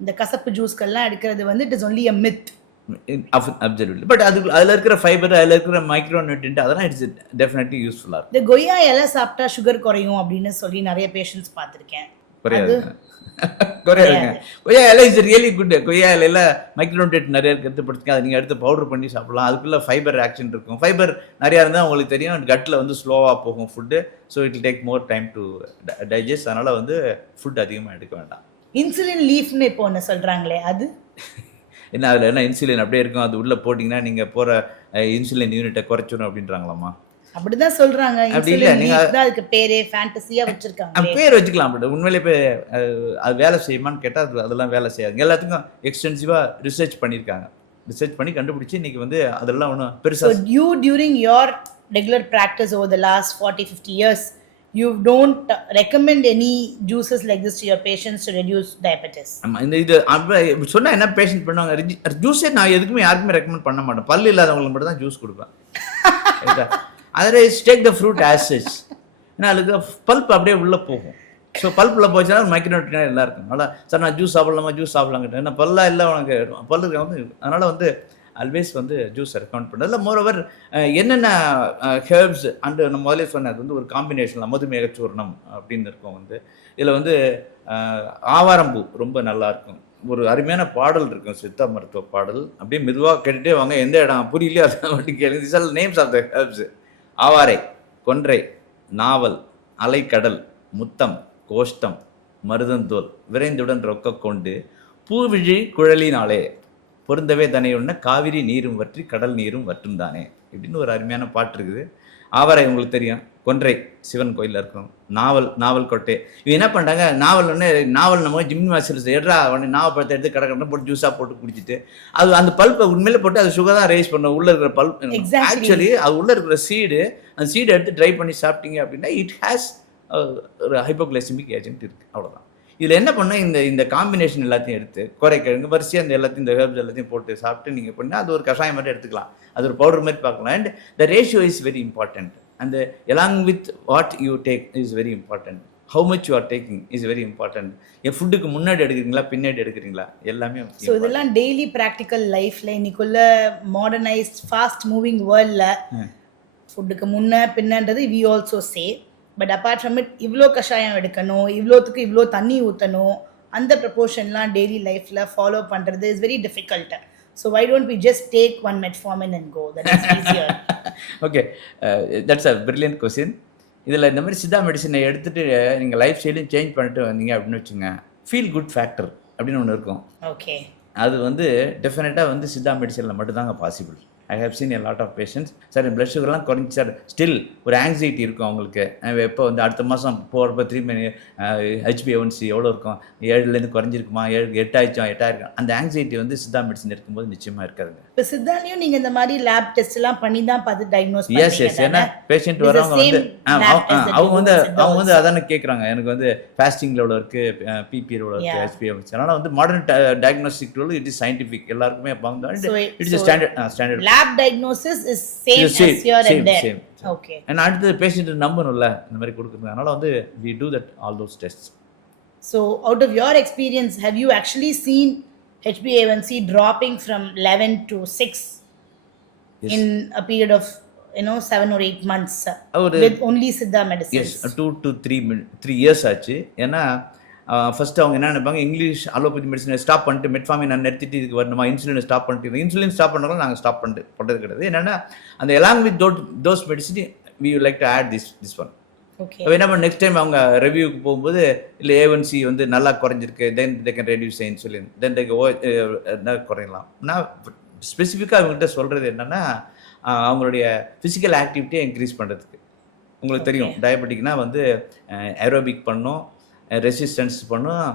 இந்த கசப்பு ஜூஸ்கள்லாம் எடுக்கிறது வந்து it is only a myth. Absolutely. But அதில் இருக்கிற ஃபைபர், அதில் இருக்கிற மைக்ரோ நியூட்ரியன்ட் அதெல்லாம் இட்ஸ் டெஃபினெட்லி யூஸ்ஃபுல்லாக இருக்கும். இந்த கொய்யா இலை சாப்பிட்டா சுகர் குறையும் அப்படின்னு சொல்லி நிறைய பேஷண்ட்ஸ் பார்த்துருக்கேன். குறையாதுங்க. கொய்யா இலை இஸ் ரியலி குட். கொய்யா இலையில் மைக்ரோ நியூட்ரியன்ட் நிறைய கற்றுப்படுத்துங்க. அதை நீங்கள் எடுத்து பவுடர் பண்ணி சாப்பிடலாம். அதுக்குள்ளே ஃபைபர் ஆக்ஷன் இருக்கும். ஃபைபர் நிறையா இருந்தால் உங்களுக்கு தெரியும் கட்டில் வந்து ஸ்லோவாக போகும் food. So it will take more time to digest. அதனால் வந்து ஃபுட் அதிகமாக எடுக்க வேண்டாம். இன்சுலின் லீஃப்னு இப்போ ஒன்று சொல்கிறாங்களே, அது என்ன அதில் என்ன இன்சுலின் அப்படியே இருக்கும், அது உள்ளே போட்டிங்கன்னா நீங்கள் போகிற இன்சுலின் யூனிட்டை குறைச்சிடும் அப்படின்றாங்களாமா? அப்படிதான் சொல்கிறாங்க. அப்படி இல்லை, நீங்கள் அதுக்கு பேரே ஃபேண்டசியாக வச்சுருக்காங்க. பேர் வச்சுக்கலாம். பட் உண்மையிலே இப்போ அது வேலை செய்யுமான்னு கேட்டால் அதெல்லாம் வேலை செய்யாது. எல்லாத்துக்கும் எக்ஸ்டென்சிவாக ரிசர்ச் பண்ணியிருக்காங்க. ரிசர்ச் பண்ணி கண்டுபிடிச்சி இன்றைக்கி வந்து அதெல்லாம் ஒன்றும் பெருசாக. You during your regular practice over the last 40-50 years you don't recommend any juices like this to your patients to reduce diabetes? ஆமாம், இது சொன்னால் என்ன பேஷண்ட் பண்ணுவாங்க, ஜூஸே நான் எதுக்குமே யாருக்குமே ரெக்கமெண்ட் பண்ண மாட்டேன். பல்லு இல்லாதவங்களுக்கு மட்டும் தான் ஜூஸ் கொடுப்பேன். Otherwise take the fruit as such. ஏன்னா அதுக்கு பல்ப் அப்படியே உள்ளே போகும். ஸோ பல்ப்பில் போச்சுன்னா மைக்ரோநியூட்ரியன்ட் எல்லாம் இருக்கும். அதனால் சார் நான் ஜூஸ் சாப்பிடலாம் கேட்டேன். ஏன்னா பல்லாக இல்லை உனக்கு பல்லு வந்து. அதனால் வந்து ஆல்வேஸ் வந்து ஜூஸ் ரெக்கமெண்ட் பண்ணுறது. இல்லை மோரோவர் என்னென்ன ஹெர்ப்ஸ் அண்டு நம்ம முதலே சொன்னது வந்து ஒரு காம்பினேஷனில் மதுமேக சூர்ணம் அப்படின்னு இருக்கும். வந்து இதில் வந்து ஆவாரம்பூ ரொம்ப நல்லாயிருக்கும். ஒரு அருமையான பாடல் இருக்கும், சித்தா மருத்துவ பாடல். அப்படியே மெதுவாக கேட்டுகிட்டே வாங்க, எந்த இடம் புரியலையோ அதை மட்டும் கேளுங்க. This are names of the herbs: ஆவாரை, கொன்றை, நாவல், அலைக்கடல், முத்தம், கோஷ்டம், மருதந்தோல், விரைந்துடன் ரொக்க கொண்டு, பூவிழி குழலினாலே பொருந்தவே தானே ஒன்று, காவிரி நீரும் வற்றி கடல் நீரும் வற்றும் தானே இப்படின்னு ஒரு அருமையான பாட்டு இருக்குது. ஆவாரை உங்களுக்கு தெரியும், கொன்றை சிவன் கோயிலில் இருக்கும். நாவல் கொட்டை. இவங்க என்ன பண்ணுறாங்க, நாவல் நம்ம ஜிம்மி மாஸ்டர்ஸ் எடுறா உடனே நாவப்பழத்தை எடுத்து கடற்கரை போட்டு ஜூஸாக போட்டு குடிச்சிட்டு அது அந்த பல்ப்பை உண்மையிலே போட்டு அது சுகர் தான் ரைஸ் பண்ணும். உள்ளே இருக்கிற பல்ப் ஆக்சுவலி அது உள்ளே இருக்கிற சீடு, அந்த சீடை எடுத்து ட்ரை பண்ணி சாப்பிட்டீங்க அப்படின்னா இட் ஹேஸ் ஒரு ஹைப்போகிளைசிமிக் ஏஜென்ட் இருக்குது. அவ்வளோதான். இதில் என்ன பண்ணால் இந்த காம்பினேஷன் எல்லாத்தையும் எடுத்து குறைக்கிழங்கு வரிசையாக அந்த எல்லாத்தையும் இந்த ஹெர்ப்ஸ் எல்லாத்தையும் போட்டு சாப்பிட்டு நீங்கள் பண்ணால் அது ஒரு கஷாயம் மாதிரி எடுத்துக்கலாம். அது ஒரு பவுடர் மாதிரி பார்க்கலாம். And the ratio is very important. அந்த along with what you take is very important. How much you are taking is very important. என் ஃபுட்டுக்கு முன்னாடி எடுக்கிறீங்களா பின்னாடி எடுக்கிறீங்களா எல்லாமே. ஸோ இதெல்லாம் டெய்லி ப்ராக்டிக்கல் லைஃப்பில் இன்னைக்குள்ள மாடர்னைஸ்ட் ஃபாஸ்ட் மூவிங் வேர்ல்டில் ஃபுட்டுக்கு முன்ன பின்னன்றது we also say. But apart from it இவ்வளோ கஷாயம் எடுக்கணும், இவ்வளோத்துக்கு இவ்வளோ தண்ணி ஊற்றணும், அந்த ப்ரப்போர்ஷன்லாம் டெய்லி லைஃப்பில் ஃபாலோ பண்ணுறது is very difficult. So why don't we just take one metformin and go, that is easier. Okay, that's a brilliant question. இதில் இந்த மாதிரி சித்தா மெடிசனை எடுத்துகிட்டு நீங்கள் லைஃப் ஸ்டைலையும் சேஞ்ச் பண்ணிட்டு வந்தீங்க அப்படின்னு வச்சுங்க, ஃபீல் குட் ஃபேக்டர் அப்படின்னு ஒன்று இருக்கும். ஓகே. அது வந்து டெஃபினட்டாக வந்து சித்தா மெடிசனில் மட்டும்தாங்க possible. I have seen a lot of patients. Sir என் பிளட் சுகர்லாம் குறைஞ்சி சார், ஸ்டில் ஒரு ஆங்ஸைட்டி இருக்கும் அவங்களுக்கு. எப்போ வந்து அடுத்த மாதம் போகிறப்ப திரும்பி HbA1c எவ்வளோ இருக்கும், 7லேருந்து குறைஞ்சிருக்குமா, 8 ஆயிடுச்சா, 8 ஆயிருக்கும். அந்த ஆங்ஸைட்டி வந்து சித்தா மெடிசன் இருக்கும்போது நிச்சயமாக இருக்காதுங்க. இப்போ சித்தாலையும் நீங்கள் இந்த மாதிரி லேப் டெஸ்ட் எல்லாம் பண்ணி தான் பார்த்து டயக்னோஸ் எஸ் எஸ் ஏன்னா பேஷண்ட் வரவங்க வந்து அவங்க வந்து அதானே கேட்குறாங்க, எனக்கு வந்து ஃபாஸ்டிங்கில் எவ்வளோ இருக்குது, பிபி எவ்வளோ இருக்குது, HbA1c. அதனால் வந்து modern diagnostic tool it is scientific, எல்லாருக்குமே it is standard. Lab diagnosis is same as here and there. Same. Okay. And அடுத்து பேஷண்ட் நம்பணும்ல இந்த மாதிரி கொடுக்குறது. அதனால வந்து we do that all those tests. So out of your experience, have you actually seen HbA1c dropping from 11 to 6 Yes. in a period of 7 or 8 months with only Siddha medicines? Yes, 2 to 3 years ஆச்சு. ஏன்னா ஃபர்ஸ்ட் அவங்க என்ன நினைப்பாங்க, இங்கிலீஷ் அலோபதி மெடிசனை ஸ்டாப் பண்ணிட்டு மெட்ஃபார்மின் நான் நிறுத்திட்டு இதுக்கு வரணுமா, இன்சுலினை ஸ்டாப் பண்ணிட்டு, இன்சுலின் ஸ்டாப் பண்ணாலும் நாங்கள் ஸ்டாப் பண்ணுறது கிடையாது. என்னென்னா அந்த along with those medicine we you like to add this one. Okay. என்ன பண்ண நெக்ஸ்ட் டைம் அவங்க ரிவ்யூக்கு போகும்போது இல்லை A1c வந்து நல்லா குறைஞ்சிருக்கு, தென் தே கேன் ரெடியூஸ் இன்சுலின், தென் தே குறையலாம். நான் ஸ்பெசிஃபிக்காக அவங்ககிட்ட சொல்கிறது என்னென்னா அவங்களுடைய ஃபிசிக்கல் ஆக்டிவிட்டியை இன்க்ரீஸ் பண்ணுறதுக்கு. உங்களுக்கு தெரியும் டயபெட்டிக்னா வந்து ஏரோபிக் பண்ணும், ரெசிஸ்டன்ஸ் பண்ணும்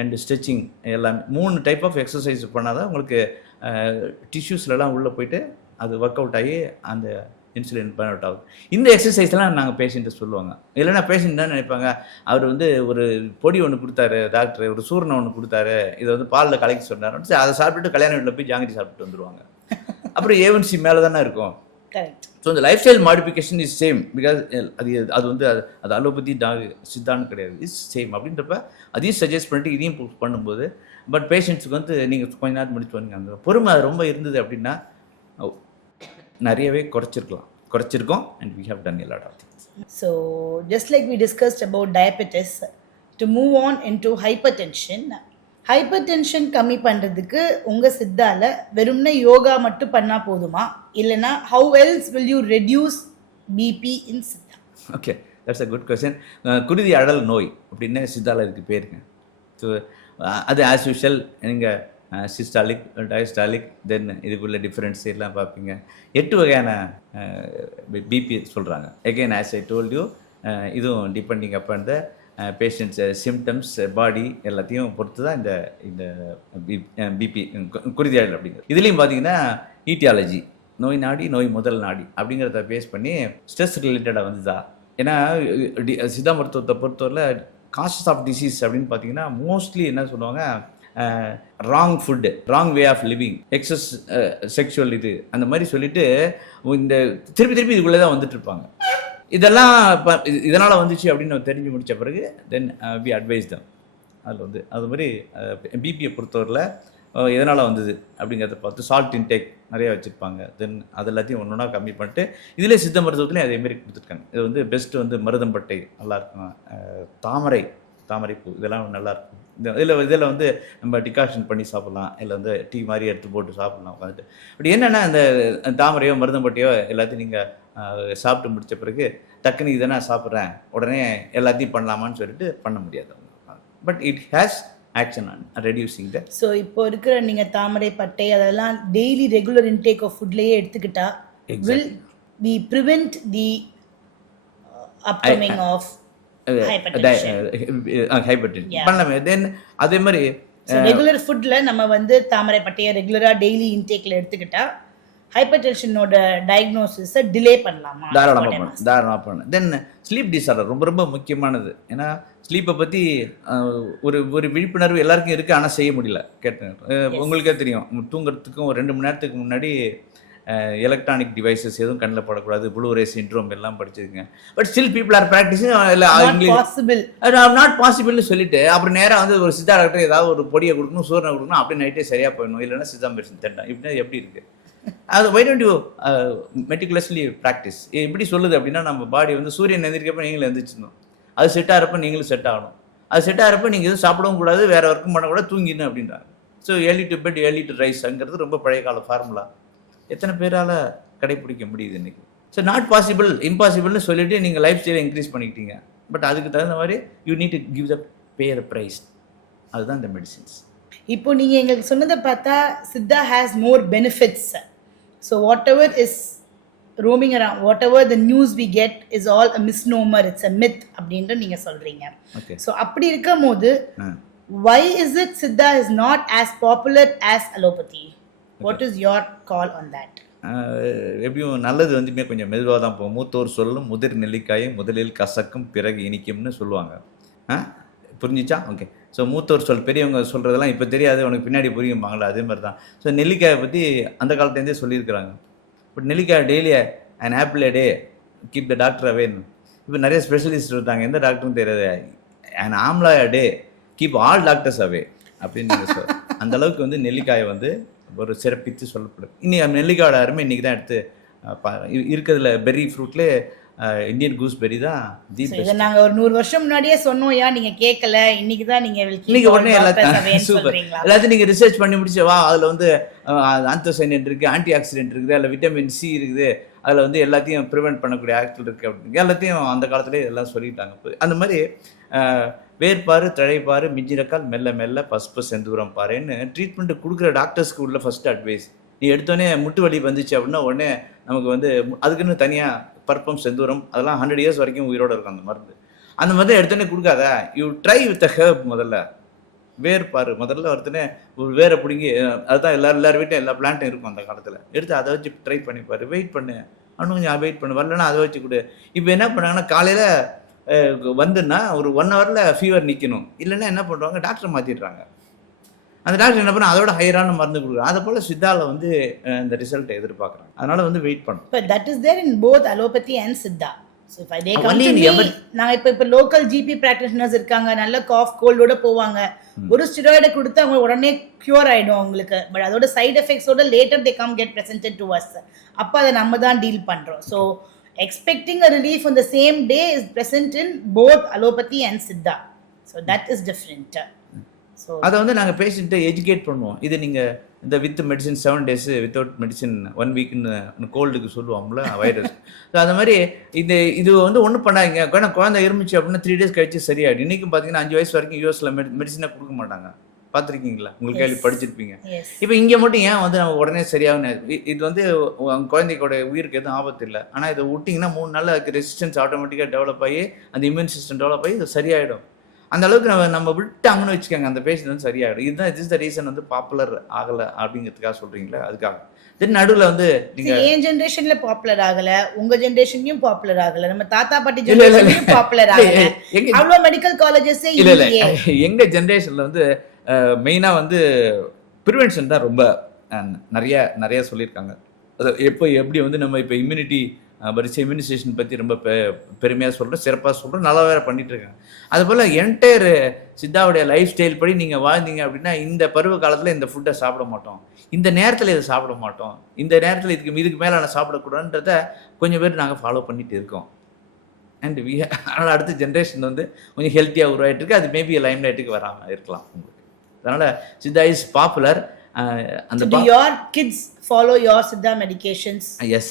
அண்ட் ஸ்ட்ரெச்சிங், எல்லாமே 3 டைப் ஆஃப் எக்ஸசைஸ் பண்ணால் தான் உங்களுக்கு டிஷ்யூஸ்லலாம் உள்ளே போயிட்டு அது ஒர்க் அவுட் ஆகி அந்த இன்சுலின் பர்ன் அவுட் ஆகும். இந்த எக்ஸசைஸ்லாம் நாங்கள் பேஷண்ட்டை சொல்லுவாங்க. இல்லைன்னா பேஷண்ட் என்ன நினைப்பாங்க, அவர் வந்து ஒரு பொடி ஒன்று கொடுத்தாரு டாக்டர், ஒரு சூர்ணம் ஒன்று கொடுத்தாரு, இதை வந்து பாலில் கலக்கி சொன்னார், அதை சாப்பிட்டுட்டு கல்யாண வீட்டில் போய் ஜாங்கிரி சாப்பிட்டு வந்துடுவாங்க. அப்புறம் A1c மேலே தானே இருக்கும். கரெக்ட். ஸோ இந்த life style modification is same, because அது வந்து அது அலோபதி சித்தான்னு கிடையாது, இஸ் சேம். அப்படின்றப்ப அதையும் சஜஸ்ட் பண்ணிட்டு இதையும் பண்ணும்போது பட் பேஷண்ட்ஸுக்கு வந்து நீங்கள் கொஞ்ச நேரம் முடிச்சு வந்து அந்த பொறுமை ரொம்ப இருந்தது அப்படின்னா நிறையவே குறைச்சிருக்கோம் and we have done a lot of things. So just like we discussed about diabetes, to move on into hypertension கம்மி பண்ணுறதுக்கு உங்கள் சித்தால வெறும்னா யோகா மட்டும் பண்ணால் போதுமா, இல்லைனா how else will you reduce BP in Siddha? Okay, that's a good question. குருதி அடல் நோய் அப்படின்னு சித்தால இதுக்கு பேருங்க. ஸோ அது ஆஸ் யூஷுவல் நீங்கள் சிஸ்டாலிக், டயஸ்டாலிக், தென் இதுக்குள்ள டிஃப்ரென்ஸ் எல்லாம் பார்ப்பீங்க. 8 வகையான பிபி சொல்கிறாங்க. Again as I told you, இதுவும் depending upon the patients symptoms, body எல்லாத்தையும் பொறுத்து தான் இந்த பிபி குருதியாடல் அப்படிங்கிறது. இதுலேயும் பார்த்தீங்கன்னா ஈட்டியாலஜி, நோய் நாடி, நோய் முதல் நாடி அப்படிங்கிறத பேஸ் பண்ணி ஸ்ட்ரெஸ் ரிலேட்டடாக வந்துதா. ஏன்னா சித்தா மருத்துவத்தை பொறுத்தவரையில் காசஸ் ஆஃப் டிசீஸ் அப்படின்னு பார்த்தீங்கன்னா மோஸ்ட்லி என்ன சொல்லுவாங்க, wrong food, wrong way of living, excess sexual இது அந்த மாதிரி சொல்லிட்டு இந்த திருப்பி இதுக்குள்ளே தான் வந்துட்டு இருப்பாங்க. இதெல்லாம் இப்போ இதனால் வந்துச்சு அப்படின்னு தெரிஞ்சு முடித்த பிறகு தென் வி அட்வைஸ் தம். அதில் வந்து அது மாதிரி பிபியை பொறுத்தவரையில் எதனால் வந்தது அப்படிங்கிறத பார்த்து சால்ட் இன்டேக் நிறையா வச்சுருப்பாங்க. தென் அது எல்லாத்தையும் ஒன்று ஒன்றா கம்மி பண்ணிட்டு இதிலே சித்த மருத்துவத்துலேயும் அதேமாரி கொடுத்துருக்காங்க. இது வந்து பெஸ்ட்டு வந்து மருதம்பட்டை நல்லாயிருக்கும், தாமரைப்பூ இதெல்லாம் நல்லாயிருக்கும். இதில் வந்து நம்ம டிகாஷன் பண்ணி சாப்பிட்லாம், இல்லை வந்து டீ மாதிரி எடுத்து போட்டு சாப்பிட்லாம் உட்காந்துட்டு. பட் என்னென்னா இந்த தாமரையோ மருதம்பட்டையோ எல்லாத்தையும் நீங்கள் சாப்பிட்டு முடித்த பிறகு டக்குன்னு இதை நான் சாப்பிட்றேன் உடனே எல்லாத்தையும் பண்ணலாமான்னு சொல்லிட்டு பண்ண முடியாது. But it has action on reducing the. So இப்போ இருக்கிற நீங்கள் தாமரை பட்டை அதெல்லாம் டெய்லி ரெகுலர் இன்டேக் ஆஃப் ஃபுட்லேயே எடுத்துக்கிட்டா will we prevent the upcoming of hypertension பண்ணலாமே. தென் அதே மாதிரி ரெகுலர் ஃபுட்ல நம்ம வந்து தாமரை பட்டையை ரெகுலரா டெய்லி இன்டேக்ல எடுத்துக்கிட்டா ஹைப்பர்டென்ஷனோட டயக்னோசிஸை டிலே பண்ணலாமா? தாராளமாக பண்ணலாம். தென் ஸ்லீப் டிஸார்டர் ரொம்ப முக்கியமானது. ஏன்னா ஸ்லீப்பை பற்றி ஒரு விழிப்புணர்வு எல்லாருக்கும் இருக்குது, ஆனால் செய்ய முடியல. கேட்டேன், உங்களுக்கே தெரியும், தூங்குறதுக்கும் 2 மணி நேரத்துக்கு முன்னாடி எலக்ட்ரானிக் டிவைசஸ் எதுவும் கண்ணில் படக்கூடாது, ப்ளூ ரே சிண்ட்ரோம் எல்லாம் படிச்சிருக்கேன். But still people are practising not பாசிபிள்னு சொல்லிட்டு அப்புறம் நேராக வந்து ஒரு சித்தா டாக்டர் ஏதாவது ஒரு பொடியை கொடுக்கணும், சூரியனை கொடுக்கணும், அப்படியே நைட்டே சரியாக போயிடணும், இல்லைன்னா சித்தா மெடிசன் தட்டேன். இப்படி எப்படி இருக்குது அது? Why don't you meticulously practice? எப்படி சொல்லுது அப்படின்னா, நம்ம பாடி வந்து சூரியன் எந்திரிக்கப்போ நீங்களும் எந்திரிச்சிடணும், அது செட் ஆகிறப்ப நீங்களும் செட் ஆகணும், அது செட் ஆகிறப்ப நீங்கள் எதுவும் சாப்பிடவும் கூடாது, வேறு ஒர்க்கும் பண்ணக்கூடாது, தூங்கிடணும் அப்படின்றாங்க. So early to bed early to ரைஸ்ங்கிறது ரொம்ப பழைய கால ஃபார்முலா. எத்தனை பேரால் கடைப்பிடிக்க முடியுது இன்னைக்கு? ஸோ நாட் பாசிபிள் இம்பாசிபிள்னு சொல்லிட்டு நீங்கள் லைஃப் ஸ்டைலை இன்க்ரீஸ் பண்ணிக்கிட்டீங்க. பட் அதுக்கு தகுந்த மாதிரி you need to give the pay the price. அதுதான் இந்த மெடிசின்ஸ். இப்போ நீங்க எங்களுக்கு சொன்னதை பார்த்தா Siddha has more benefits. So whatever is roaming around, whatever the news we get is all a misnomer, it's a myth அப்படின்ற நீங்க சொல்றீங்க. Okay. So அப்படி இருக்கும்போது why is it Siddha is not as popular as allopathy? What is your call on that? எப்படியும் நல்லது வந்துமே கொஞ்சம் மெதுவாக தான் போகும். மூத்தோர் சொல்லும் முதிர் நெல்லிக்காயை முதலில் கசக்கும் பிறகு இனிக்கும்னு சொல்லுவாங்க. புரிஞ்சிச்சா? ஓகே. ஸோ மூத்தோர் சொல் பெரியவங்க சொல்கிறதெல்லாம் இப்போ தெரியாது, உனக்கு பின்னாடி புரியும்பாங்களா, அதே மாதிரி தான். ஸோ நெல்லிக்காயை பற்றி அந்த காலத்துலேருந்தே சொல்லியிருக்கிறாங்க. பட் நெல்லிக்காய் daily and apple day keep the doctor அவேன்னு. இப்போ நிறைய ஸ்பெஷலிஸ்ட் இருக்காங்க, எந்த டாக்டரும் தெரியாது. And amla day keep all doctors away அப்படின்னு நீங்கள் சொல். அந்த அளவுக்கு வந்து நெல்லிக்காயை வந்து ஒரு சிறப்பித்து சொல்லப்படுது. இன்னைக்கு நெல்லிக்காயோட அருமை இன்றைக்கி தான் எடுத்து இருக்கிறதுல பெர்ரி ஃப்ரூட்லேயே இந்தியன் கூஸ்பெரி தான் தி பெஸ்ட். இதை நாங்கள் ஒரு 100 வருஷம் முன்னாடியே சொன்னோம், ஏன் நீங்கள் கேட்கல? இன்னைக்கு தான் நீங்கள் உடனே எல்லாத்தையும் நீங்கள் ரிசர்ச் பண்ணி முடிச்சு வா, அதில் வந்து ஆந்தோசைனட் இருக்குது, ஆன்டி ஆக்சிடென்ட் இருக்குது, அதில் விட்டமின் சி இருக்குது, அதில் வந்து எல்லாத்தையும் ப்ரிவெண்ட் பண்ணக்கூடிய ஆக்டிவ் இருக்குது அப்படின்னு எல்லாத்தையும் அந்த காலத்துலேயே எல்லாம் சொல்லிட்டாங்க. அந்த மாதிரி வேர்பாரு தழைப்பாரு மிஞ்சிரக்கால் மெல்ல மெல்ல பசுப்பு செந்தூரம் பாருன்னு ட்ரீட்மெண்ட் கொடுக்குற டாக்டர்ஸ்க்கு உள்ள ஃபர்ஸ்ட் அட்வைஸ். நீ எடுத்தோடனே முட்டு வலி வந்துச்சு அப்படின்னா உடனே நமக்கு வந்து அதுக்குன்னு தனியாக பருப்பம் செந்தூரம் அதெல்லாம் 100 இயர்ஸ் வரைக்கும் உயிரோடு இருக்கும் அந்த மருந்து. அந்த மருந்து எடுத்தோடனே கொடுக்காத, you try with a herb. முதல்ல வேர்பாரு, முதல்ல ஒருத்தனே ஒரு வேரை பிடிங்கி, அதுதான் எல்லார் வீட்டும் எல்லா பிளான்ட்டும் இருக்கும் அந்த காலத்தில், எடுத்து அதை வச்சு ட்ரை பண்ணிப்பாரு, வெயிட் பண்ணு, இன்னும் கொஞ்சம் வெயிட் பண்ணு, வரலன்னா அதை வச்சு கொடு. இப்போ என்ன பண்ணாங்கன்னா காலையில் வந்துன்னா ஒரு 1 ஹவரில் ஃபீவர் நிற்கணும், இல்லைன்னா என்ன பண்ணுவாங்க டாக்டரை மாற்றிடுறாங்க. அந்த டாக்டர் என்ன பண்ண அதோட ஹையரான மருந்து கொடுக்குறாங்க. அதை போல் சித்தாவில் வந்து இந்த ரிசல்ட்டை எதிர்பார்க்குறாங்க. அதனால வந்து வெயிட் பண்ணும். But that is there in both allopathy and Siddha. So if they come to me, நான் இப்போ லோக்கல் ஜிபி ப்ராக்டிஷனர்ஸ் இருக்காங்க, நல்ல காஃப் கோல்டோட போவாங்க, ஒரு ஸ்டிராய்டை கொடுத்து அவங்க உடனே க்யூர் ஆகிடும் அவங்களுக்கு. பட் அதோட சைட் எஃபெக்ட்ஸோட later they come get presented to us. அப்போ அதை நம்ம தான் டீல் பண்ணுறோம். So expecting a relief on the same day is present in both allopathy and Siddha. So that is different. So அதை வந்து நாங்கள் பேஷண்ட்டை எஜுகேட் பண்ணுவோம். இது நீங்கள் இந்த with medicine 7 days, without medicine 1 weekன்னு கோல்டுக்கு சொல்லுவாங்களா வைரஸ். ஸோ அந்த மாதிரி இது வந்து ஒன்றும் பண்ணாதீங்க, குழந்தை இருந்துச்சு அப்படின்னா 3 days கழிச்சு சரியாயிடும். இன்றைக்கும் பார்த்தீங்கன்னா 5 வயசு வரைக்கும் யூஎஸில் மெடிசனை கொடுக்க மாட்டாங்க, பார்த்துருக்கீங்களா? உங்களுக்கு கேள்வி படிச்சிருப்பீங்க. இப்போ இங்கே மட்டும் ஏன் வந்து நம்ம உடனே சரியாகும்? இது வந்து குழந்தைக்கோட உயிருக்கு எதுவும் ஆபத்து இல்லை. ஆனால் இதை விட்டிங்கன்னா 3 நாள் அதுக்கு ரெசிஸ்டன்ஸ் ஆட்டோமேட்டிக்காக டெவலப் ஆகி அந்த இம்யூன் சிஸ்டம் டெவலப் ஆகி இது சரியாயிடும். அந்த அளவுக்கு நம்ம விட்டாங்கன்னு வச்சுக்கோங்க, அந்த பேஷண்ட் வந்து சரியாயிடும். இதுதான் இஸ் த ரீசன் வந்து பாப்புலர் ஆகலை அப்படிங்கிறதுக்காக சொல்கிறீங்களா? அதுக்காக தென் நடுவில் வந்து நீங்கள் என் ஜென்ரேஷன்ல பாப்புலர் ஆகலை, உங்கள் ஜென்ரேஷன்லையும் பாப்புலர் ஆகலை, நம்ம தாத்தா பாட்டி ஜென்ரேஷன்லையும் பாப்புலர் ஆகலை. அவ்வளோ மெடிக்கல் காலேஜஸே இல்லை. எங்கள் ஜென்ரேஷனில் வந்து மெயினாக வந்து ப்ரிவென்ஷன் தான் ரொம்ப நிறைய சொல்லியிருக்காங்க. அது எப்படி வந்து நம்ம இப்போ இம்யூனிட்டி இம்யூனைசேஷன் பற்றி ரொம்ப பெருமையாக சொல்கிறோம், சிறப்பாக சொல்கிறோம், நல்லா வேறு பண்ணிகிட்டு இருக்காங்க. அதுபோல் என்டையர் சித்தாவுடைய லைஃப் ஸ்டைல் படி நீங்கள் வாழ்ந்தீங்க அப்படின்னா இந்த பருவ காலத்தில் இந்த ஃபுட்டை சாப்பிட மாட்டோம், இந்த நேரத்தில் இதை சாப்பிட மாட்டோம், இந்த நேரத்தில் இதுக்கு மேலே நான் சாப்பிடக்கூடாதுன்றத கொஞ்சம் பேர் நாங்கள் ஃபாலோ பண்ணிட்டு இருக்கோம். அண்ட் அதனால் அடுத்த ஜென்ரேஷன் வந்து கொஞ்சம் ஹெல்த்தியாக உருவாகிட்டு இருக்கு. அது மேபி லைம் லைட்டுக்கு வராமல் இருக்கலாம் உங்களுக்கு. அதனால் சித்தா இஸ் பாப்புலர். அந்த do your kids follow your Siddha medications? Yes.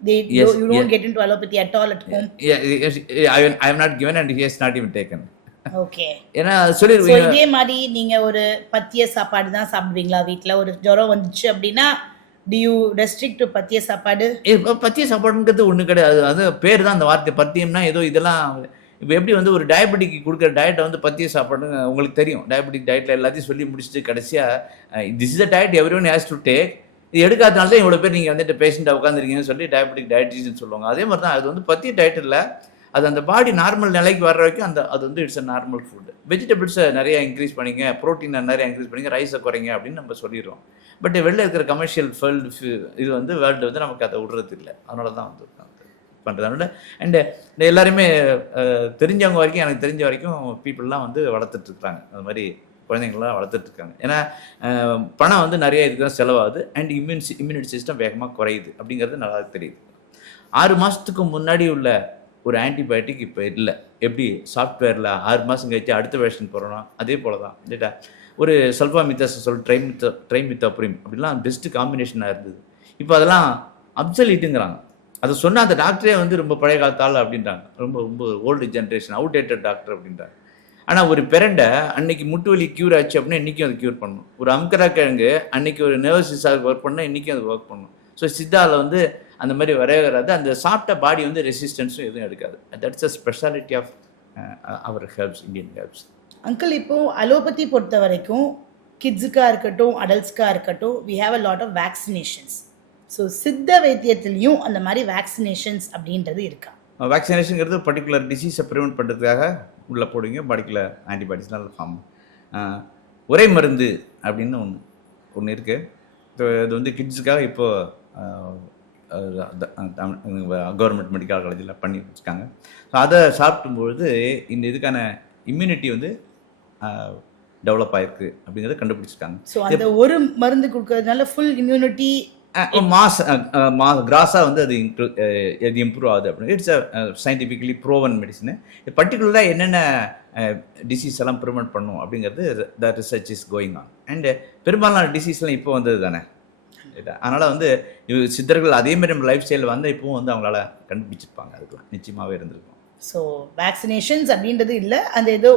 You don't get into allopathy at all at home? I have not given and he has not even taken. Okay. ஏன்னா சொல்லிருவீங்க. So இதே மாதிரி நீங்க ஒரு பத்திய சாப்பாடு தான் சாப்பிடுவீங்களா வீட்டில்? ஒரு ஜுரம் வந்துச்சு அப்படின்னா do you restrict to பத்திய சாப்பாடு? பத்திய சாப்பாடுங்கிறது ஒன்றும் கிடையாது. அது பேர் தான் அந்த வார்த்தை. பத்தியம்னா ஏதோ இதெல்லாம் இப்போ எப்படி வந்து ஒரு டயபெட்டிக் கொடுக்குற டயட்டை வந்து பத்திய சாப்பாடுன்னு உங்களுக்கு தெரியும். டயபெட்டிக் டயட்டில் எல்லாத்தையும் சொல்லி முடிச்சுட்டு கடைசியாக this is the diet every one has to take. இது எடுக்காதனால தான் இவ்வளோ பேர் நீங்கள் வந்துட்டு பேஷண்ட்டாக உட்காந்துருக்கீங்கன்னு சொல்லி டயபெட்டிக் டயட்டிஷியன் சொல்லுவாங்க. அதே மாதிரி தான் அது வந்து பத்திய டயட் இல்லை. அது அந்த பாடி நார்மல் நிலைக்கு வர்ற வரைக்கும் அது வந்து இட்ஸ் அ நார்மல் ஃபுட். வெஜிடபிள்ஸை நிறையா இன்க்ரீஸ் பண்ணிங்க, ப்ரோட்டீனை நிறையா இன்க்ரீஸ் பண்ணிங்க, ரைஸை குறைங்க அப்படின்னு நம்ம சொல்லிடுறோம். பட் வெளில இருக்கிற கமர்ஷியல் இது வந்து வேர்ல்டு வந்து நமக்கு அதை விடுறது இல்லை. அதனால தான் வந்து பண்ணுறதுனால அண்டு எல்லாருமே தெரிஞ்சவங்க வரைக்கும் எனக்கு தெரிஞ்ச வரைக்கும் பீப்புளெலாம் வந்து வளர்த்துட்ருக்குறாங்க. அது மாதிரி குழந்தைங்களாம் வளர்த்துட்ருக்காங்க. ஏன்னா பணம் வந்து நிறைய இதுக்கு தான் செலவாகுது அண்ட் இம்யூனிட்டி சிஸ்டம் வேகமாக குறையுது அப்படிங்கிறது நல்லா தெரியுது. 6 மாதத்துக்கு முன்னாடி உள்ள ஒரு ஆன்டிபயோட்டிக் இப்போ இல்லை. எப்படி சாஃப்ட்வேரில் 6 மாதம் கழிச்சு அடுத்த வேர்ஷன் போகிறோம், அதே போல் தான் இல்லைட்டா. ஒரு சல்ஃபாமித்தாசோல் ட்ரைமித்தாப்ரிம் அப்படிலாம் பெஸ்ட்டு காம்பினேஷனாக இருந்தது. இப்போ அதெல்லாம் அப்சல்யூட்டுங்கிறாங்க. அதை சொன்னால் அந்த டாக்டரே வந்து ரொம்ப பழைய காலத்தால் அப்படின்றாங்க, ரொம்ப ரொம்ப ஓல்டு ஜென்ரேஷன் அவுடேட்டட் டாக்டர் அப்படின்றாங்க. ஆனால் ஒரு பிரண்டை அன்னைக்கு முட்டு வலி க்யூர் ஆச்சு அப்படின்னா இன்றைக்கும் அது க்யூர் பண்ணணும். ஒரு அமுக்கரா கிழங்கு அன்னைக்கு ஒரு நர்வஸிஸாக ஒர்க் பண்ணால் இன்றைக்கும் அது ஒர்க் பண்ணணும். ஸோ சித்தாவில் வந்து அந்த மாதிரி வரவே வராது. அந்த சாப்பிட்ட பாடி வந்து ரெசிஸ்டன்ஸும் எதுவும் எடுக்காது. That's a specialty of our herbs, Indian herbs. Uncle, இப்போ அலோபதி பொறுத்த வரைக்கும் கிட்ஸுக்காக இருக்கட்டும், அடல்ட்ஸ்க்காக இருக்கட்டும், we have a lot of vaccinations. So Siddha வைத்தியத்துலேயும் அந்த மாதிரி வேக்சினேஷன்ஸ் அப்படின்றது இருக்கா? வேக்சினேஷனுங்கிறது பர்டிகுலர் டிசீஸை ப்ரிவெண்ட் பண்ணுறதுக்காக உள்ளே போடுவீங்க, பாடிக்குள்ள ஆன்டிபாடிஸ் நல்ல ஃபார்ம். ஒரே மருந்து அப்படின்னு ஒன்று இருக்குது. இது வந்து கிட்ஸுக்காக இப்போது கவர்மெண்ட் மெடிக்கல் காலேஜில் பண்ணி வச்சுருக்காங்க. ஸோ அதை சாப்பிடும்பொழுது இந்த இதுக்கான இம்யூனிட்டி வந்து டெவலப் ஆகிருக்கு அப்படிங்கிறத கண்டுபிடிச்சிருக்காங்க. ஸோ அந்த ஒரு மருந்து கொடுக்கறதுனால ஃபுல் இம்யூனிட்டி கிராஸாக வந்து அது இம்ப்ரூவ் ஆகுது அப்படின்னு. It's scientifically ப்ரோவன் medicine. பர்டிகுலராக என்னென்ன டிசீஸ் எல்லாம் ப்ரிவெண்ட் பண்ணும் அப்படிங்கிறது the research is going on. And பெரும்பாலான டிசீஸ்லாம் இப்போ வந்தது தானே. அதனால் வந்து சித்தர்கள் அதேமாதிரி நம்ம லைஃப் ஸ்டைலில் வந்து இப்போவும் வந்து அவங்களால கண்டுபிடிச்சிருப்பாங்க. அதுக்கெல்லாம் நிச்சயமாகவே இருந்திருக்கும். ஸோ வேக்சினேஷன்ஸ் அப்படின்றது இல்லை, அந்த ஏதோ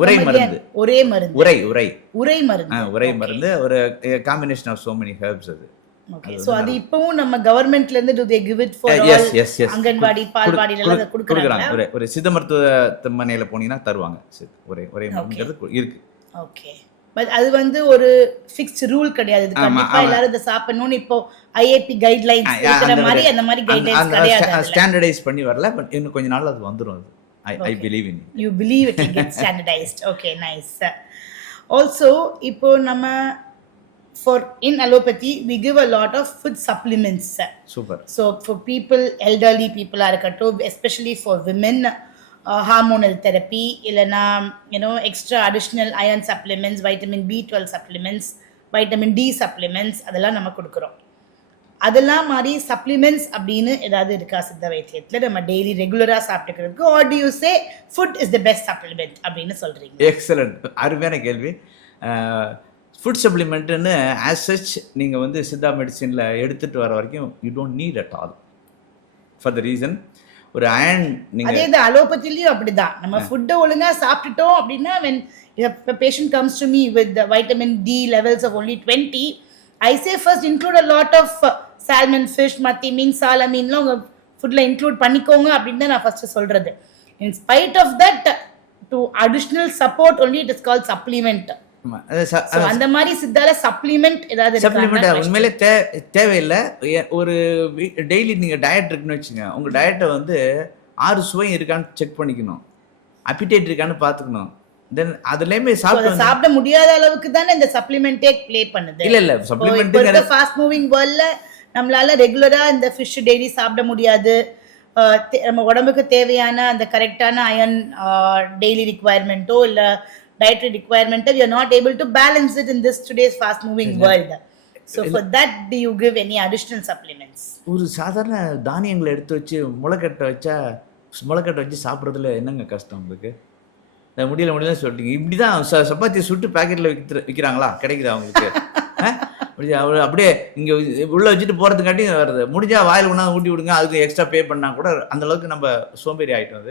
ஒரே மருந்து, ஒரே மருந்து, உரை மருந்து, ஒரு combination of so many herbs அது. ஓகே. சோ அது இப்பவும் நம்ம கவர்மெண்ட்ல இருந்து do they give it for all anganwadi பால்வாடில எல்லாம் கொடுக்கறாங்க. ஒரு சித்த மருத்துவமனையில போனீங்கன்னா தருவாங்க. ஒரே மருந்து இருக்கு. ஓகே. பட் அது வந்து ஒரு ஃபிக்ஸ்ட் ரூல் கிடையாது. இது கண்டிப்பா எல்லாரும் இத சாப்பிடணும்னு இப்போ ஐஏபி கைட்லைன்ஸ் இருக்கிற மாதிரி அந்த மாதிரி கைட்லைன்ஸ் கிடையாது. ஸ்டாண்டர்டைஸ் பண்ணி வரல. பட் இன்னும் கொஞ்ச நாள்ல அது வந்துரும். I believe in it. You believe it will get standardized. Okay, nice. Also இப்போ நம்ம for in allopathy we give a lot of food supplements. Super. So for people, elderly people are இருக்கட்டும், especially for women, hormonal therapy இல்லனா extra additional iron supplements, vitamin B12 supplements, vitamin D supplements அதெல்லாம் நம்ம கொடுக்கிறோம். அதெல்லாம் மாதிரி சப்ளிமெண்ட்ஸ் அப்படின்னு ஏதாவது இருக்கா சித்த வைத்தியத்தில் நம்ம டெய்லி ரெகுலராக சாப்பிட்டுக்கிறதுக்கு? Or do you say food is the best supplement அப்படின்னு சொல்கிறீங்க? எக்ஸலண்ட், அருமையான கேள்வி. ஃபுட் சப்ளிமெண்ட்டுன்னு ஆஸ் சச் நீங்கள் வந்து சித்தா மெடிசினில் எடுத்துகிட்டு வர வரைக்கும் you don't NEET at all. For the reason ஒரு அயர்ன் நீங்கள் அதே இது அலோபதிலையும் அப்படி தான். நம்ம ஃபுட்டை ஒழுங்காக சாப்பிட்டுட்டோம் அப்படின்னா when a patient comes to me with the vitamin D levels of only 20, I say first include a lot of salmon, fish, மத்தி மீன், சால மீன்லாம் உங்கள் ஃபுட்டில் இன்க்ளூட் பண்ணிக்கோங்க அப்படின்னு தான் நான் ஃபஸ்ட்டு சொல்கிறது. In spite of that to additional support only it is called supplement. அந்த மாதிரி சித்தால சப்ளிமெண்ட் ஏதாவது சப்ளிமெண்ட் உண்மையிலே தேவையில்லை. ஒரு டெய்லி நீங்கள் டயட் இருக்குன்னு வச்சுங்க, உங்கள் டயட்டை வந்து 6 சுவையும் இருக்கான்னு செக் பண்ணிக்கணும், அப்பிடேட் இருக்கான்னு பார்த்துக்கணும். தென் அதுலயுமே சாப்பிட முடியாத அளவுக்கு தானே இந்த சப்ளிமெண்டே ப்ளே பண்ணுது. இல்ல சப்ளிமெண்ட் ஃபாஸ்ட் மூவிங் வேர்ல்ட்ல நம்மளால ரெகுலரா இந்த ஃபிஷ் டெய்லி சாப்பிட முடியாது. நம்ம உடம்புக்கு தேவையான அந்த கரெக்டான அயர்ன் டெய்லி ரிக்வயர்மெண்ட்டோ இல்ல dietary requirement, we are not able to balance it in this today's fast moving world. So for that do you give any additional supplements? ஒரு சாதாரண தானியங்களை எடுத்து வச்சு முளைக்கட்ட வச்சு சாப்பிட்றதுல என்னங்க கஷ்டம் உங்களுக்கு? முடியல சொல்லிட்டீங்க. இப்படிதான் சப்பாத்தி சுட்டு பேக்கெட்ல விற்கிறாங்களா? கிடைக்குது அவங்களுக்கு? அப்படியே இங்கே உள்ள வச்சுட்டு போகிறதுக்காட்டி வருது. முடிஞ்சா வாயில் கொண்டாந்து ஊட்டி விடுங்க, அதுக்கு எக்ஸ்ட்ரா பே பண்ணால் கூட அந்த அளவுக்கு நம்ம சோம்பேறி ஆகிட்டோம்.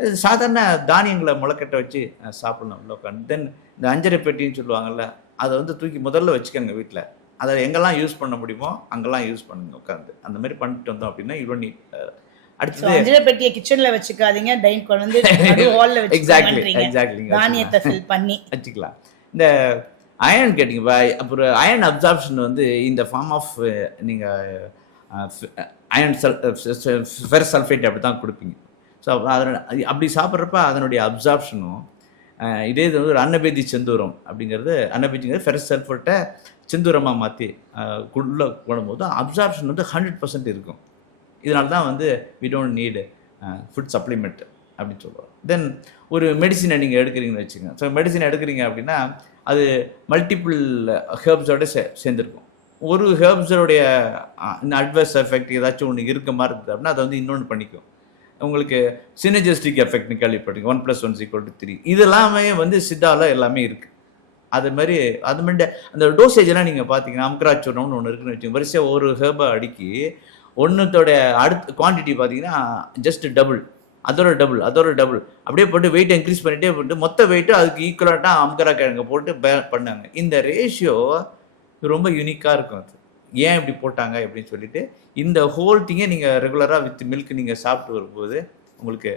அது சாதாரண தானியங்களை முளைக்கட்ட வச்சு சாப்பிடணும் உள்ள உட்காந்து. தென் இந்த அஞ்சரை பெட்டின்னு சொல்லுவாங்கல்ல, அதை வந்து தூக்கி முதல்ல வச்சுக்கோங்க வீட்டில். அதை எங்கெல்லாம் யூஸ் பண்ண முடியுமோ அங்கெல்லாம் யூஸ் பண்ணுங்க உட்காந்து. அந்த மாதிரி பண்ணிட்டு வந்தோம் அப்படின்னா இவ்வளோ அடுத்து அஞ்சரை பெட்டியை கிச்சன்ல வச்சுக்காதீங்க, டைன் கொண்டு ஹால்ல வச்சு எக்ஸாக்ட்லி தானியத்தை ஃபில் பண்ணி வச்சுக்கலாம். இந்த அயர்ன் கேட்டிங்க, அப்புறம் அயர்ன் அப்சார்ப்ஷன் வந்து இந்த ஃபார்ம் ஆஃப் நீங்கள் அயர்ன் ஃபெரஸ் சல்ஃபேட் அப்படி தான் கொடுப்பீங்க. ஸோ அப்படி சாப்பிட்றப்ப அதனுடைய அப்சார்ப்ஷனும் இதே இது வந்து ஒரு அன்னபேதி செந்தூரம் அப்படிங்கிறது, அன்னபேதிங்கிறது ஃபெரஸ் சல்ஃபேட்டை செந்தூரமாக மாற்றி உள்ளே போடும்போது அப்சார்ப்ஷன் வந்து 100% இருக்கும். இதனால தான் வந்து we don't need food supplement அப்படின்னு சொல்லுவோம். தென் ஒரு மெடிசினை நீங்கள் எடுக்கிறீங்கன்னு வச்சுக்கோங்க. ஸோ மெடிசின் எடுக்கிறீங்க அப்படின்னா அது மல்டிபிள் ஹெர்ப்ஸோட சேர்ந்துருக்கும். ஒரு ஹெர்ப்ஸோடைய இந்த அட்வர்ஸ் எஃபெக்ட் ஏதாச்சும் ஒன்று இருக்க மாதிரி இருக்குது அப்படின்னா அதை வந்து இன்னொன்று பண்ணிக்கும். உங்களுக்கு சினர்ஜிஸ்டிக் எஃபெக்ட்னு கேள்விப்பட்டீங்க, 1+1 = 3. இதெல்லாமே வந்து சித்தாவில் எல்லாமே இருக்குது. அது மாதிரி அந்த டோசேஜ் எல்லாம் நீங்கள் பார்த்தீங்கன்னா அம்கராச்சூர்ணம்னு ஒன்று இருக்குன்னு வச்சுக்கோங்க. வரிசையாக ஒரு ஹெர்பை அடுக்கி ஒன்றுத்தோட அடுத்த குவான்டிட்டி பார்த்தீங்கன்னா ஜஸ்ட் டபுள், அதோட டபுள் அப்படியே போட்டு வெயிட் இன்க்ரீஸ் பண்ணிட்டே போட்டு மொத்த வெயிட்டு அதுக்கு ஈக்குவலாட்டாக அம்கரா கிழங்கு போட்டு பண்ணாங்க. இந்த ரேஷியோ ரொம்ப யூனிக்காக இருக்கும். அது ஏன் இப்படி போட்டாங்க அப்படின்னு சொல்லிட்டு இந்த ஹோல் திங்கை நீங்கள் ரெகுலராக வித் மில்க் நீங்கள் சாப்பிட்டு வரும்போது உங்களுக்கு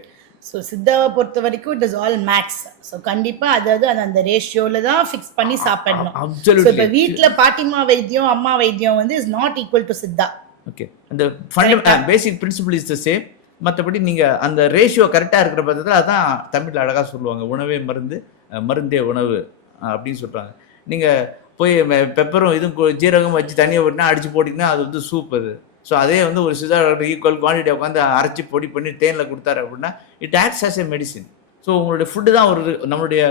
ஸோ சித்தாவை பொறுத்த வரைக்கும் it is all max. So கண்டிப்பாக அதாவது அந்த ரேஷியோவில் தான் ஃபிக்ஸ் பண்ணி சாப்பிடணும். ஸோ இப்போ வீட்டில் பாட்டிமா வைத்தியம் அம்மா வைத்தியம் வந்து is not equal to Siddha. Okay, அந்த பேசிக் பிரின்சிபிள் இஸ் த சேம். மற்றபடி நீங்கள் அந்த ரேஷியோ கரெக்டாக இருக்கிற பட்சத்தில் அதான் தமிழில் அழகாக சொல்லுவாங்க, உணவே மருந்து மருந்தே உணவு அப்படின்னு சொல்கிறாங்க. நீங்கள் போய் பெப்பரும் இதுவும் ஜீரகம் வச்சு தண்ணியை போட்டினா அடித்து போட்டிங்கன்னா அது வந்து சூப் அது. ஸோ அதே வந்து ஒரு சித்தா ஈக்குவல் குவான்டிட்டி உட்காந்து அரைச்சி பொடி பண்ணி தேனில் கொடுத்தாரு அப்படின்னா it acts as a medicine. So உங்களுடைய ஃபுட்டு தான் ஒரு நம்மளுடைய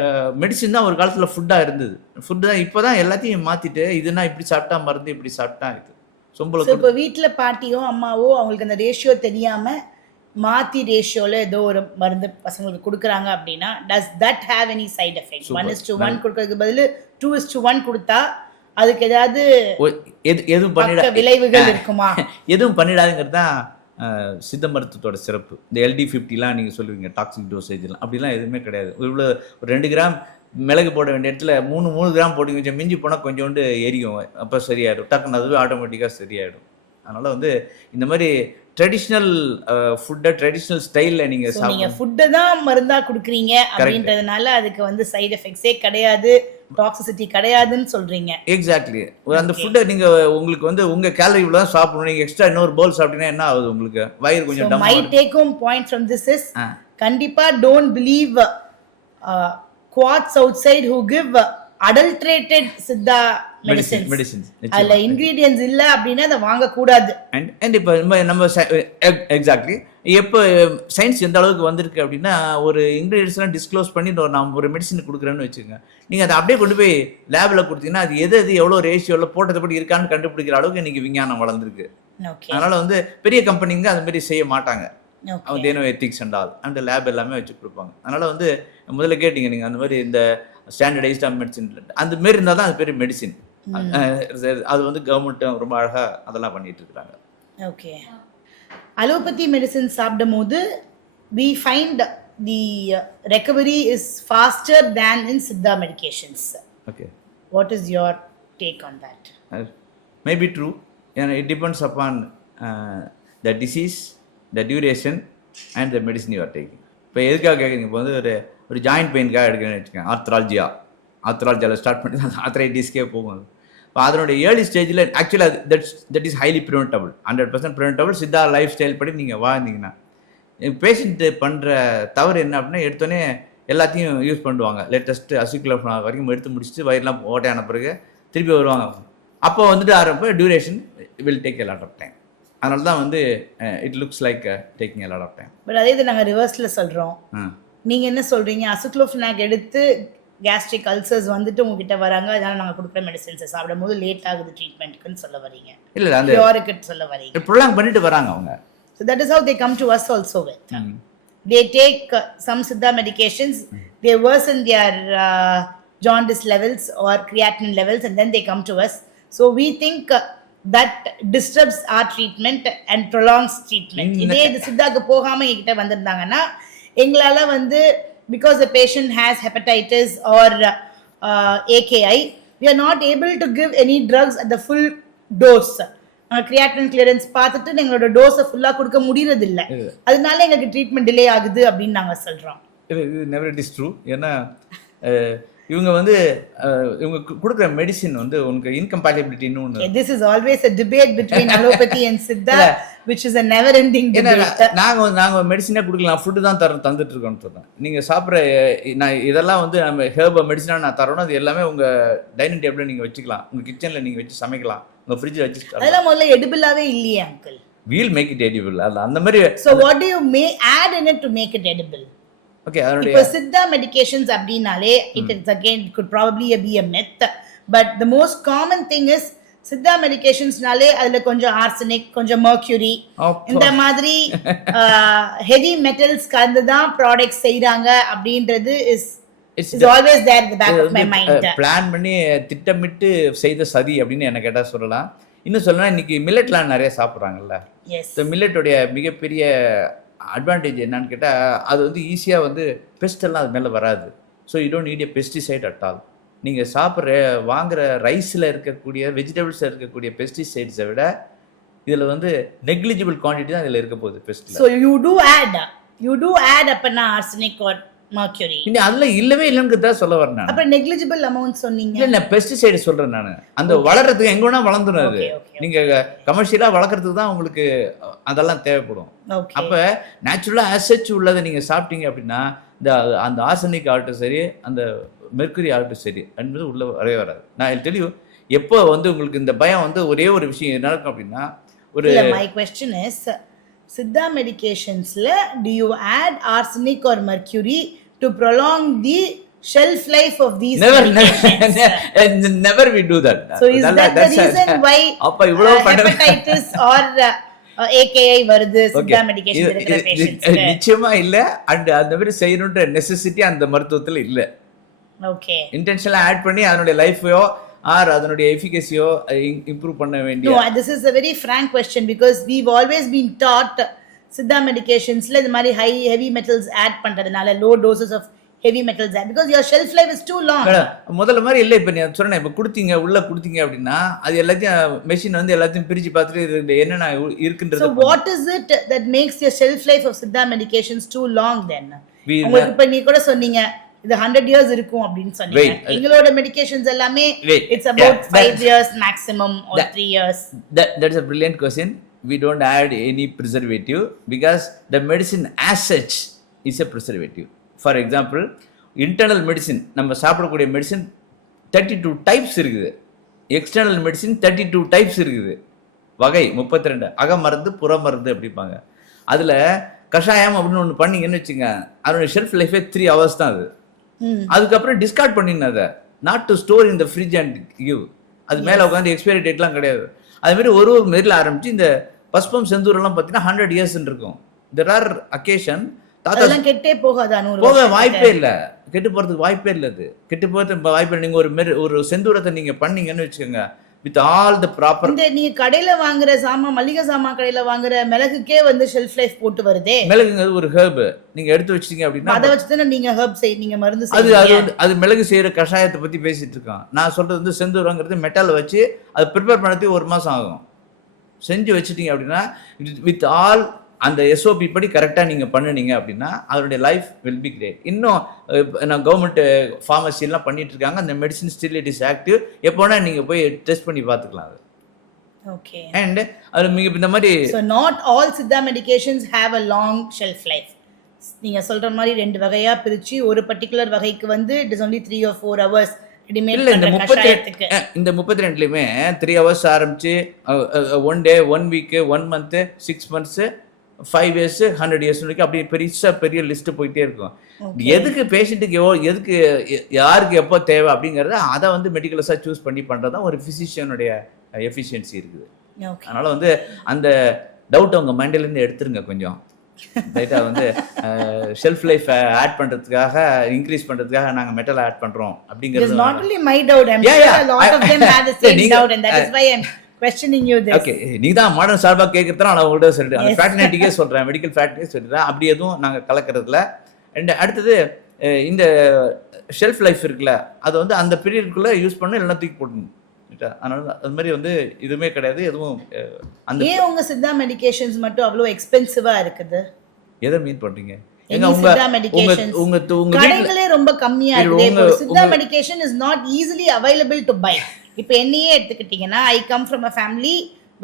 மெடிசின் தான் ஒரு காலத்தில் ஃபுட்டாக இருந்தது. ஃபுட்டு தான் இப்போ தான் எல்லாத்தையும் மாற்றிட்டு இதுனா இப்படி சாப்பிட்டா மருந்து இப்படி சாப்பிட்டா இது சொம்பளை. இப்போ வீட்டில் பாட்டியோ அம்மாவோ அவங்களுக்கு அந்த ரேஷியோ தெரியாமல் மாற்றி ரேஷியோவில் ஏதோ ஒரு மருந்து பசங்களுக்கு கொடுக்குறாங்க அப்படின்னா does that have any side effect? 1:1 கொடுக்கறதுக்கு பதில் 2:1 கொடுத்தா அதுக்கு ஏதாவது எதுவும் பண்ணிட விளைவுகள் இருக்குமா? எதுவும் பண்ணிடாதுங்கிறது தான் சித்த மருத்துவத்தோட சிறப்பு. இந்த LD50லாம் நீங்கள் சொல்லுவீங்க டாக்ஸிக் டோசேஜ்லாம், அப்படிலாம் எதுவுமே கிடையாது. இவ்வளோ ஒரு 2 கிராம் மிளகு போட வேண்டிய இடத்துல 3 கிராம் போட்டு கொஞ்சம் மிஞ்சி போனால் கொஞ்சோண்டு எரியும், அப்போ சரியாயிடும். டக்குன்னு அதுவே ஆட்டோமேட்டிக்காக சரியாயிடும். அதனால் வந்து இந்த மாதிரி ட்ரெடிஷ்னல் ஃபுட்டை ட்ரெடிஷ்னல் ஸ்டைலில் நீங்கள் ஃபுட்டை தான் மருந்தாக கொடுக்குறீங்க அப்படின்றதுனால அதுக்கு வந்து சைடு எஃபெக்ட்ஸே கிடையாது, டாக்ஸிசிட்டி கிடையாதுன்னு சொல்கிறீங்க. எக்ஸாக்ட்லி. அந்த ஃபுட்டை நீங்கள் உங்களுக்கு வந்து உங்கள் கேலரி இவ்வளோ தான் சாப்பிடணும், நீங்கள் எக்ஸ்ட்ரா இன்னொரு பவுல் சாப்பிட்டீங்கன்னா என்ன ஆகுது உங்களுக்கு? வயிறு கொஞ்சம் my take home point from this is கண்டிப்பாக don't believe quacks outside who give adulterated Siddha medicines. அதுல இன்கிரிடியன்ட்ஸ் இல்ல அப்படின்னா அதை வாங்கக்கூடாது. அண்ட் இப்போ நம்ம எக்ஸாக்ட்லி எப்போ சயின்ஸ் எந்த அளவுக்கு வந்திருக்கு அப்படின்னா ஒரு இன்கிரீடியன்ஸ்லாம் டிஸ்க்ளோஸ் பண்ணி நான் ஒரு மெடிசன் கொடுக்குறேன்னு வச்சுக்கோங்க, நீங்கள் அதை அப்படியே கொண்டு போய் லேபில் கொடுத்தீங்கன்னா அது எது எவ்வளோ ரேஷியோவில் போட்டதுபடி இருக்கான்னு கண்டுபிடிக்கிற அளவுக்கு இன்னைக்கு விஞ்ஞானம் வளர்ந்துருக்கு. அதனால் வந்து பெரிய கம்பெனிங்க அது மாதிரி செய்ய மாட்டாங்க. அவங்க தேனோ எத்திக்ஸ் அண்ட் ஆல் அந்த லேப் எல்லாமே வச்சு கொடுப்பாங்க. அதனால் வந்து முதல்ல கேட்டிங்க நீங்கள் அந்த மாதிரி இந்த ஸ்டாண்டர்டைஸ்டாக மெடிசின் அந்த மாரி இருந்தால் தான் அது பேர் மெடிசின். அது வந்து கவர்மெண்ட்டும் ரொம்ப அழகாக அதெல்லாம் பண்ணிட்டு இருக்கிறாங்க. ஓகே, அலோபதி மெடிசின் சாப்பிடும் போது we find the recovery is faster than in Siddha medications. Okay. What is your take on that? May be true. It depends upon the disease, the duration and the medicine you are taking. இப்போ எதுக்காக கேட்குறீங்க? இப்போ வந்து ஒரு ஜாயிண்ட் பெயின்காக எடுக்கிறேன்னு வச்சுக்கோங்க, ஆர்த்ராலஜியாவில் ஸ்டார்ட் பண்ணி ஆர்த்ரைட்டிஸ்க்கே போகும். இப்போ அதனுடைய ஏர்லி ஸ்டேஜில் ஆக்சுவலாக that is highly preventable, 100% preventable. Siddha life style படி நீங்கள் வாழ்ந்தீங்கன்னா பேஷண்ட்டு பண்ணுற தவறு என்ன அப்படின்னா எடுத்தோடனே எல்லாத்தையும் யூஸ் பண்ணுவாங்க. லேட்டஸ்ட்டு அசிகுலோஃபெனாக் வரைக்கும் எடுத்து முடிச்சுட்டு வயிறுலாம் ஓட்டையான பிறகு திருப்பி வருவாங்க. அப்போ வந்துட்டு ஆரம்ப duration will take a lot of time. அதனால தான் வந்து it looks like taking a lot of time. But அதே இது நாங்கள் ரிவர்ஸில் சொல்கிறோம். நீங்கள் என்ன சொல்கிறீங்க? அசிகுலோஃபெனாக் எடுத்து கேஸ்ட்ரிக் அல்சர்ஸ் வந்துட்டு உங்ககிட்ட வராங்க, அதனால நாங்கள் கொடுக்குற மெடிசன்ஸை சாப்பிடும் போது லேட் ஆகுது ட்ரீட்மெண்ட்டுக்குன்னு சொல்ல வரீங்க? இல்லை, அந்த க்யூருக்கு சொல்ல வரீங்க. ப்ரொலாங் பண்ணிட்டு வராங்க அவங்க. So that is how they come to us also with. They take some Siddha medications, they worsen their jaundice levels or creatinine levels and then they come to us. So we think that disturbs our treatment and prolongs treatment. இதே இது சித்தாக்கு போகாம என்கிட்ட வந்திருந்தாங்கன்னா எங்களால வந்து because the patient has hepatitis or AKI, we are not able to give any drugs at the full dose. Creatine clearance பார்த்துட்டு எங்களோட டோஸை ஃபுல்லாக கொடுக்க முடியறது இல்லை, அதனால எங்களுக்கு ட்ரீட்மெண்ட் டிலே ஆகுது அப்படின்னு நாங்கள் சொல்கிறோம். இது நெவர் இட் இஸ் ட்ரூ. ஏன்னா இவங்க வந்து இவங்க கொடுக்குற மெடிசின் வந்து உனக்கு இன்கம்பேட்டிபிலிட்டின்னு ஒன்று. This is always a debate between allopathy and Siddha, which is a never ending debate. நாங்கள் மெடிசனே கொடுக்கலாம், ஃபுட்டு தான் தந்துட்டு இருக்கோம்னு சொல்கிறேன். நீங்கள் சாப்பிட்ற நான் இதெல்லாம் வந்து நம்ம ஹெர்பல் மெடிசனாக நான் தரோன்னா அது எல்லாமே உங்கள் டைனிங் டேபிளில் நீங்கள் வச்சுக்கலாம், உங்கள் கிச்சனில் நீங்கள் வச்சு சமைக்கலாம், உங்கள் ஃப்ரிட்ஜில் வச்சு. அதெல்லாம் முதல்ல எடிபிளாகவே இல்லையே uncle? We'll make it edible. அந்த மாதிரி. So what do you may add in it to make it edible? Okay, அதனுடைய இப்போ சித்தா மெடிகேஷன்ஸ் அப்படினாலே it is again it could probably be a myth, but the most common thing is Siddha மெடிகேஷன்ஸ்னாலே அதுல கொஞ்சம் ஆர்சனிக், கொஞ்சம் மர்க்யூரி, இந்த மாதிரி ஹெவி மெட்டல்ஸ் கலந்து தான் ப்ராடக்ட்ஸ் செய்றாங்க அப்படின்றது is always there in the back of my mind. Plan பண்ணி திட்டமிட்டு செய்த சதி அப்படின்னு என்ன கேட்டா சொல்லலாம். இன்னும் சொல்லணும்னா இன்னைக்கு மில்லட்லாம் நிறைய சாப்பிட்றாங்கல்ல. எஸ். ஸோ மில்லட்டுடைய மிகப்பெரிய அட்வான்டேஜ் என்னன்னு கேட்டால் அது வந்து ஈஸியாக வந்து பெஸ்ட் எல்லாம் அது மேலே வராது. So you don't need a pesticide at all. நீங்கள் வாங்குற ரைஸில் இருக்கக்கூடிய வெஜிடபிள்ஸில் இருக்கக்கூடிய பெஸ்டிசைட்ஸை விட இதில் வந்து நெக்லிஜிபிள் குவான்டிட்டி தான் இதில் இருக்க போகுது பெஸ்ட்டில். ஸோ யூ டூ ஆட் அப்பனா ஆர்சனிக் ஆர் மர்க்யூரி. இன்னும் அதில் இல்லவே இல்லைன்னு தான் சொல்ல வரேன் நான். அப்புறம் நெக்லிஜிபிள் அமௌண்ட் சொன்னீங்க. இல்லை நான் பெஸ்டிசைடு சொல்கிறேன் நான். அந்த வளர்கிறதுக்கு எங்கே வேணால் வளர்ந்துடும் அது. நீங்கள் கமர்ஷியலாக வளர்க்குறதுக்கு தான் உங்களுக்கு அதெல்லாம் தேவைப்படும். அப்போ நேச்சுரலாக ஆசச் உள்ளதை நீங்கள் சாப்பிட்டீங்க அப்படின்னா அந்த ஆர்சனிக் ஆகட்டும் சரி, அந்த மெர்க்குரி ஆகட்டும் சரி என்பது உள்ள வரவே வராது. நான் தெளிவு எப்போ வந்து உங்களுக்கு இந்த பயம் வந்து ஒரே ஒரு விஷயம் நடக்கும் அப்படின்னா ஒரு மை क्वेश्चन இஸ் சித்தா மெடிகேஷன்ஸ்ல do you add arsenic or mercury to prolong the shelf life of these medications? never we do that. So is that the reason why அப்ப இவ்வளவு hepatitis or AKI வருது சித்தா மெடிகேஷன் எடுக்கிற பேஷண்ட்ஸ்க்கு? நிச்சயமா இல்ல. அண்ட் அந்த மாதிரி செய்யணும்ன்ற நெசசிட்டி அந்த மருத்துவத்துல இல்ல. ஓகே. இன்டென்ஷனலா ஆட் பண்ணி அதனுடைய லைஃபையோ ஆர் அதனுடைய எஃபிகசியோ இம்ப்ரூவ் பண்ண வேண்டிய. No, this is a very frank question because we've always been taught Siddha மெடிகேஷன்ஸ்ல இந்த மாதிரி heavy metals ஆட் பண்றதுனால low doses of heavy metals add because your shelf life is too long. முதல்ல மாதிரி இல்லை. இப்போ நீ சொன்னேன், இப்போ உள்ள கொடுத்தீங்க அப்படின்னா அது எல்லாத்தையும் மெஷின் வந்து எல்லாத்தையும் பிரிச்சு பார்த்துட்டு இது என்னென்ன இருக்குன்றது. So what is it that makes your shelf life of Siddha medications too long then? உங்களுக்கு இப்போ நீ கூட சொன்னீங்க இது 100 years இருக்கும் அப்படின்னு சொன்னீங்க. எங்களோட மெடிகேஷன்ஸ் எல்லாமே it's about 5 years maximum or 3 years. That's a brilliant question. We don't add any preservative because the medicine as such is a preservative. For example, internal medicine நம்ம சாப்பிடக்கூடிய மெடிசின் 32 டைப்ஸ் இருக்குது. எக்ஸ்டர்னல் மெடிசின் 32 டைப்ஸ் இருக்குது. வகை 32. அகமருந்து புறமருந்து அப்படிப்பாங்க. அதில் கஷாயம் அப்படின்னு ஒன்று பண்ணீங்கன்னு வச்சுங்க, அதோட ஷெல்ஃப் லைஃபே 3 hours தான் அது. அதுக்கப்புறம் டிஸ்கார்ட் பண்ணிடணும் அதை. Not to store in the fridge and give. அது மேலே உட்காந்து எக்ஸ்பைரி டேட்லாம் கிடையாது. அதுமாரி ஒரு மெரில் ஆரம்பிச்சு இந்த பஸ்பம் செந்தூரெல்லாம் பார்த்தீங்கன்னா 100 years இருக்கும். தெர் ஆர் அக்கேஷன் அதெல்லாம் கெட்டே போகாது. போக வாய்ப்பே இல்லை. கெட்டு போகிறதுக்கு வாய்ப்பே இல்லை. அது கெட்டு போகிறது வாய்ப்பே இல்லை. நீங்கள் ஒரு செந்தூரத்தை நீங்கள் பண்ணீங்கன்னு வச்சுக்கோங்க வித் ஆல் த ப்ராப்பர். இந்த நீங்க கடையில வாங்குற மளிகை சாமான் கடையில வாங்குற மிளகுக்கே வந்து ஷெல்ஃப் லைஃப் போட்டு வருதே. மிளகுங்கிறது ஒரு ஹெர்ப். நீங்க எடுத்து வச்சிட்டீங்க அப்படின்னா அதை வச்சு தானே நீங்க ஹெர்ப் நீங்க மருந்து அது மிளகு செய்யற கஷாயத்தை பத்தி பேசிட்டு இருக்கான். நான் சொல்றது வந்து செந்தூரங்கிறது மெட்டால வச்சு அதை ப்ரிப்பேர் பண்ணி 1 மாசம் ஆகும். செஞ்சு வச்சுட்டீங்க அப்படின்னா வித் ஆல் அந்த எஸ்ஓபி படி கரெக்டாக நீங்கள் பண்ணினீங்க அப்படின்னா அதனுடைய லைஃப் வில் பி கிரேட். இன்னும் நான் கவர்மெண்ட் ஃபார்மசிலாம் பண்ணிட்டு இருக்காங்க. அந்த medicine still it is active. எப்போனா நீங்கள் போய் டெஸ்ட் பண்ணி பார்த்துக்கலாம் அது. ஓகே. அண்ட் அது நீங்கள் இந்த மாதிரி so not all Siddha medications have a long shelf life. நீங்கள் சொல்கிற மாதிரி 2 வகையாக பிரித்து ஒரு பர்டிகுலர் வகைக்கு வந்து it is only 3 or 4 hours. இல்லை இந்த 32லையுமே 3 hours ஆரம்பிச்சு 1 day 1 week 1 month 6 months 5 years 100 years வரைக்கும் அப்படி பெரிய லிஸ்ட் போயிட்டே இருக்கும். எதுக்கு பேஷண்ட்டுக்கு எதுக்கு யாருக்கு எப்போ தேவை அப்படிங்கிறத அதை வந்து மெடிக்கல்ஸாக சூஸ் பண்ணி பண்ணுறது ஒரு ஃபிசிஷியனுடைய எஃபிஷியன்சி இருக்குது. அதனால வந்து அந்த டவுட் உங்கள் மைண்டிலேருந்து எடுத்துருங்க கொஞ்சம். ரைட்டாக வந்து ஷெல்ஃப் லைஃப் ஆட் பண்ணுறதுக்காக இன்க்ரீஸ் பண்ணுறதுக்காக நாங்கள் மெட்டல் ஆட் பண்ணுறோம் அப்படிங்கிறது not only my doubt. I'm sure a lot of them have the same doubt and that is why I'm questioning you this. Okay, நீ தான் மாடர்ன் சார்பா கேக்குறதா நான் உங்கள்ட்ட சொல்றேன். அந்த ஃபேக்டனிட்டிக்கே சொல்றேன், மெடிக்கல் ஃபேக்டரியே சொல்றேன். அப்படி எதுவும் நாங்க கலக்கிறதுல. அண்ட் அடுத்தது இந்த ஷெல்ஃப் லைஃப் இருக்குல்ல அதை வந்து அந்த பீரியட்குள்ள யூஸ் பண்ண இல்லைன்னா தூக்கி போடணும். அதனால அது மாதிரி வந்து இதுவுமே கிடையாது எதுவும். அந்த ஏன் உங்க சித்தா மெடிகேஷன்ஸ் மட்டும் அவ்வளோ எக்ஸ்பென்சிவா இருக்குது? எதை மீன் பண்றீங்க? கடைகளே ரொம்ப கம்மியா இருக்கு. Siddha medication is not easily available to buy. இப்போ என்னையே எடுத்துக்கிட்டீங்கன்னா I come from a family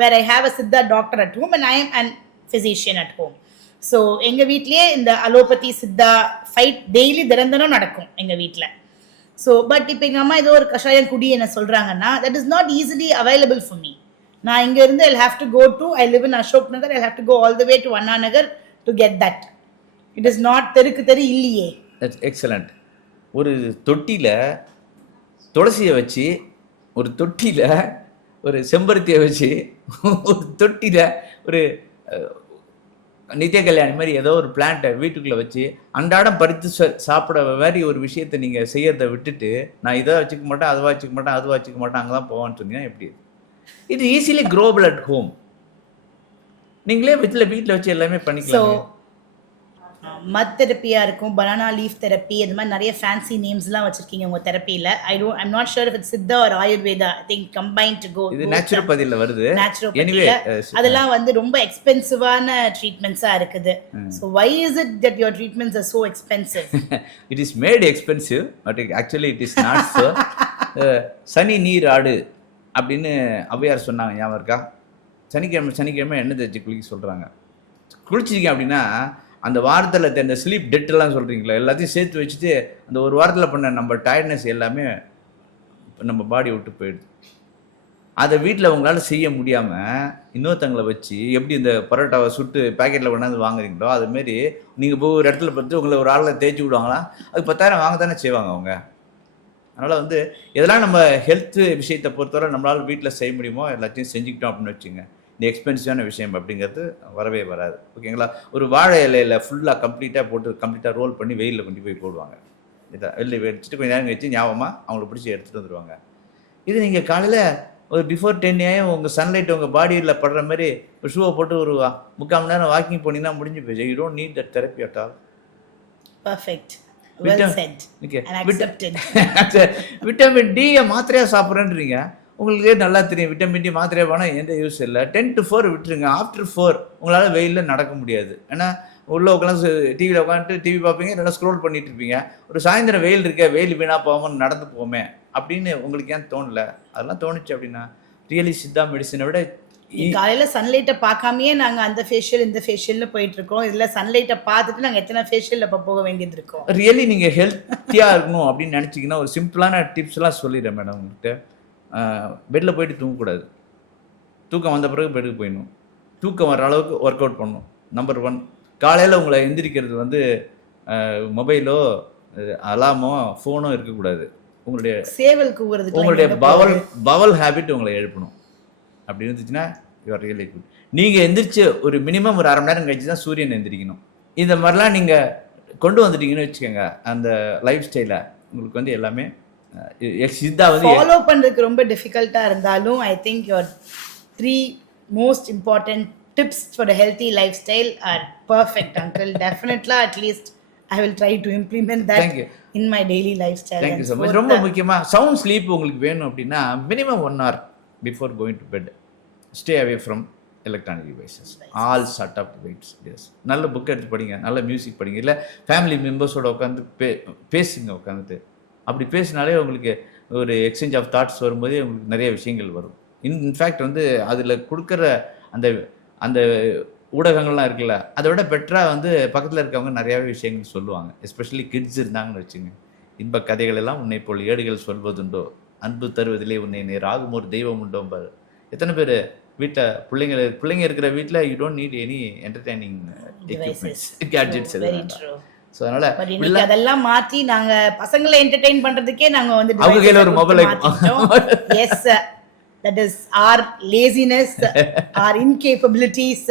where I have a Siddha doctor at home and I am an physician at home. So எங்கள் வீட்லேயே இந்த அலோபதி சித்தா ஃபைட் டெய்லி தினம் நடக்கும் எங்கள் வீட்டில். ஸோ பட் இப்போ எங்கள் அம்மா ஏதோ ஒரு கஷாயம் குடி என்ன சொல்கிறாங்கன்னா that is not easily available for me. நான் இங்கேருந்து I have to go to I live in Ashok Nagar. I have to go all the way to Anna Nagar to get that. It is not தெரு இல்லையே. எக்ஸலண்ட். ஒரு தொட்டியில் துளசியை வச்சு, ஒரு தொட்டியில் ஒரு செம்பருத்தியை வச்சு, ஒரு தொட்டியில் ஒரு நித்திய கல்யாணி மாதிரி ஏதோ ஒரு பிளான்ட்டை வீட்டுக்குள்ளே வச்சு அன்றாடம் பறித்து சாப்பிட மாதிரி ஒரு விஷயத்தை நீங்கள் செய்யறதை விட்டுட்டு நான் இதை வச்சுக்க மாட்டேன், அதை வச்சுக்க மாட்டேன், அது வச்சுக்க மாட்டேன், அங்கே தான் போவான்னு சொன்னீங்கன்னா எப்படி? It easily growable at home. நீங்களே வீட்டில் வச்சு எல்லாமே ஸோ பண்ணிக்கலாம். மத் தெரப்பியாக இருக்கும், பனானா லீஃப் தெரப்பி, அது மாதிரி நிறைய ஃபேன்சி நேம்ஸ்லாம் வச்சுருக்கீங்க உங்கள் தெரப்பியில். I'm not sure if it's Siddha or Ayurveda. I think combine to go. இது நேச்சுரோபதியில் வருது. நேச்சுரோபதியில் அதெல்லாம் வந்து ரொம்ப எக்ஸ்பென்சிவான ட்ரீட்மெண்ட்ஸாக இருக்குது. So why is it that your treatments are so expensive? It is made expensive but actually it is not so. சனி நீர் ஆடு அப்படின்னு ஔவையார் சொன்னாங்க, ஞாபகம் இருக்கா? சனிக்கிழமை எண்ணெய் தேய்ச்சி குளிக்க சொல்கிறாங்க. குளிச்சிருக்கேன் அப்படின்னா அந்த வாரத்தில் இந்த ஸ்லீப் டெட்டெல்லாம் சொல்கிறீங்களா, எல்லாத்தையும் சேர்த்து வச்சுட்டு அந்த ஒரு வாரத்தில் பண்ண நம்ம டயர்ட்னஸ் எல்லாமே நம்ம பாடி விட்டு போயிடுது. அதை வீட்டில் உங்களால் செய்ய முடியாமல் இன்னொருத்தங்களை வச்சு எப்படி இந்த பரோட்டாவை சுட்டு பேக்கெட்டில் கொண்டாந்து வாங்குறீங்களோ அதுமாரி நீங்கள் போய் ஒரு இடத்துல பார்த்து உங்களை ஒரு ஆளில் தேய்ச்சி விடுவாங்களா, அது 10,000 வாங்க தானே செய்வாங்க அவங்க. அதனால் வந்து இதெல்லாம் நம்ம ஹெல்த்து விஷயத்தை பொறுத்தவரை நம்மளால் வீட்டில் செய்ய முடியுமோ எல்லாத்தையும் செஞ்சுக்கிட்டோம் அப்படின்னு வச்சுங்க. இந்த எக்ஸ்பென்சிவான விஷயம் அப்படிங்கிறது வரவே வராது. ஓகேங்களா? ஒரு வாழை இலையில் ஃபுல்லாக கம்ப்ளீட்டாக ரோல் பண்ணி வெயிலில் கொண்டு போய் போடுவாங்க. இதை வெளில வச்சுட்டு கொஞ்சம் நேரம் வச்சு ஞாபகமாக அவங்கள பிடிச்சி எடுத்துகிட்டு வந்துடுவாங்க. இது நீங்கள் காலையில் ஒரு பிஃபோர் 10 AM உங்கள் சன்லைட் உங்கள் பாடியில் படுற மாதிரி ஒரு ஷூவை போட்டு ஒரு 3/4 மணி நேரம் வாக்கிங் போனீங்கன்னா முடிஞ்சு போயிடுச்சு. You don't need that therapy at all. Perfect. Well said. Okay. And accepted. Vitamin D மாத்திரையாக சாப்பிட்றேன்றீங்க. உங்களுக்கு நல்லா தெரியும் விட்டமின் டி மாத்திரையாக போனால் எந்த யூஸ் இல்லை. 10 to 4 விட்டுருங்க. ஆஃப்டர் 4 உங்களால் வெயிலில் நடக்க முடியாது. ஏன்னா உள்ளே உட்காந்து டிவியில் உட்காந்துட்டு டிவி பார்ப்பீங்க, இல்லைன்னா ஸ்க்ரோல் பண்ணிட்டு இருப்பீங்க. ஒரு சாயந்தரம் வெயில் இருக்க, வெயில் வீணாக போகாமல் நடந்து போமே அப்படின்னு உங்களுக்கு ஏன் தோணலை? அதெல்லாம் தோணுச்சு அப்படின்னா ரியலி சித்தா மெடிசனை விட காலையில் சன்லைட்டை பார்க்காமையே நாங்கள் அந்த ஃபேஷியல் இந்த ஃபேஷியல்னு போயிட்டு இருக்கோம். இதில் சன்லைட்டை பார்த்துட்டு நாங்கள் எத்தனை ஃபேஷியல் இப்போ போக வேண்டியது இருக்கும். ரியலி நீங்கள் ஹெல்த்தியாக இருக்கணும் அப்படின்னு நினச்சிங்கன்னா ஒரு சிம்பிளான டிப்ஸ்லாம் சொல்லிடுறேன் மேடம் உங்கள்கிட்ட. பெட்டில் போயிட்டு தூங்கக்கூடாது. தூக்கம் வந்த பிறகு பெட்டுக்கு போயிடணும். தூக்கம் வர அளவுக்கு ஒர்க் அவுட் பண்ணணும். நம்பர் 1. காலையில் உங்களை எந்திரிக்கிறது வந்து மொபைலோ அலாமோ ஃபோனோ இருக்கக்கூடாது. உங்களுடைய சேவல் கூவுறதுக்கு உங்களுடைய பவல் ஹேபிட் உங்களை எழுப்பணும். அப்படி இருந்துச்சுன்னா யூஆர் ரியலி குட். நீங்கள் எந்திரிச்சு ஒரு மினிமம் ஒரு 1/2 மணி நேரம் கழிச்சு தான் சூரியன் எந்திரிக்கணும். இந்த மாதிரிலாம் நீங்கள் கொண்டு வந்துட்டீங்கன்னு வச்சுக்கோங்க அந்த லைஃப் ஸ்டைலை, உங்களுக்கு வந்து எல்லாமே சித்தா வந்து ஃபாலோ பண்ணுறதுக்கு ரொம்ப டிஃபிகல்ட்டாக இருந்தாலும் I think your 3 most important tips for a healthy lifestyle are perfect, uncle. Definitely, at least I will try to implement that in my daily lifestyle. Thank you so much. ரொம்ப முக்கியமா சவுண்ட் ஸ்லீப் உங்களுக்கு வேணும் அப்படின்னா minimum 1 hour before going to bed stay away from electronic devices, all sort of devices. Yes, நல்ல புக் எடுத்து படிங்க, நல்ல மியூசிக் படிங்க, இல்லை ஃபேமிலி மெம்பர்ஸோட உட்காந்து பேசுங்க. உட்காந்துட்டு அப்படி பேசினாலே உங்களுக்கு ஒரு எக்ஸ்சேஞ்ச் ஆஃப் தாட்ஸ் வரும்போதே உங்களுக்கு நிறைய விஷயங்கள் வரும். இன்ஃபேக்ட் வந்து அதில் கொடுக்குற அந்த அந்த ஊடகங்கள்லாம் இருக்குல்ல, அதை விட பெட்டராக வந்து பக்கத்தில் இருக்கவங்க நிறையாவே விஷயங்கள் சொல்லுவாங்க. எஸ்பெஷலி கிட்ஸ் இருந்தாங்கன்னு வச்சுங்க. இன்ப கதைகள் எல்லாம் உன்னை போல் ஏடுகள் சொல்வதுண்டோ, அன்பு தருவதிலே உன்னை நேர் ஆகும் ஒரு தெய்வம் உண்டோம்பாரு. எத்தனை பேர் வீட்டில் பிள்ளைங்க இருக்கிற வீட்டில் you don't need any entertaining equipments, gadgets எதுவும். ஸோ அதனால் அதெல்லாம் மாற்றி நாங்கள் பசங்களை என்டர்டெயின் பண்ணுறதுக்கே நாங்கள் வந்து அவங்க கையில் ஒரு mobile. Yes, that is our laziness, our incapabilities.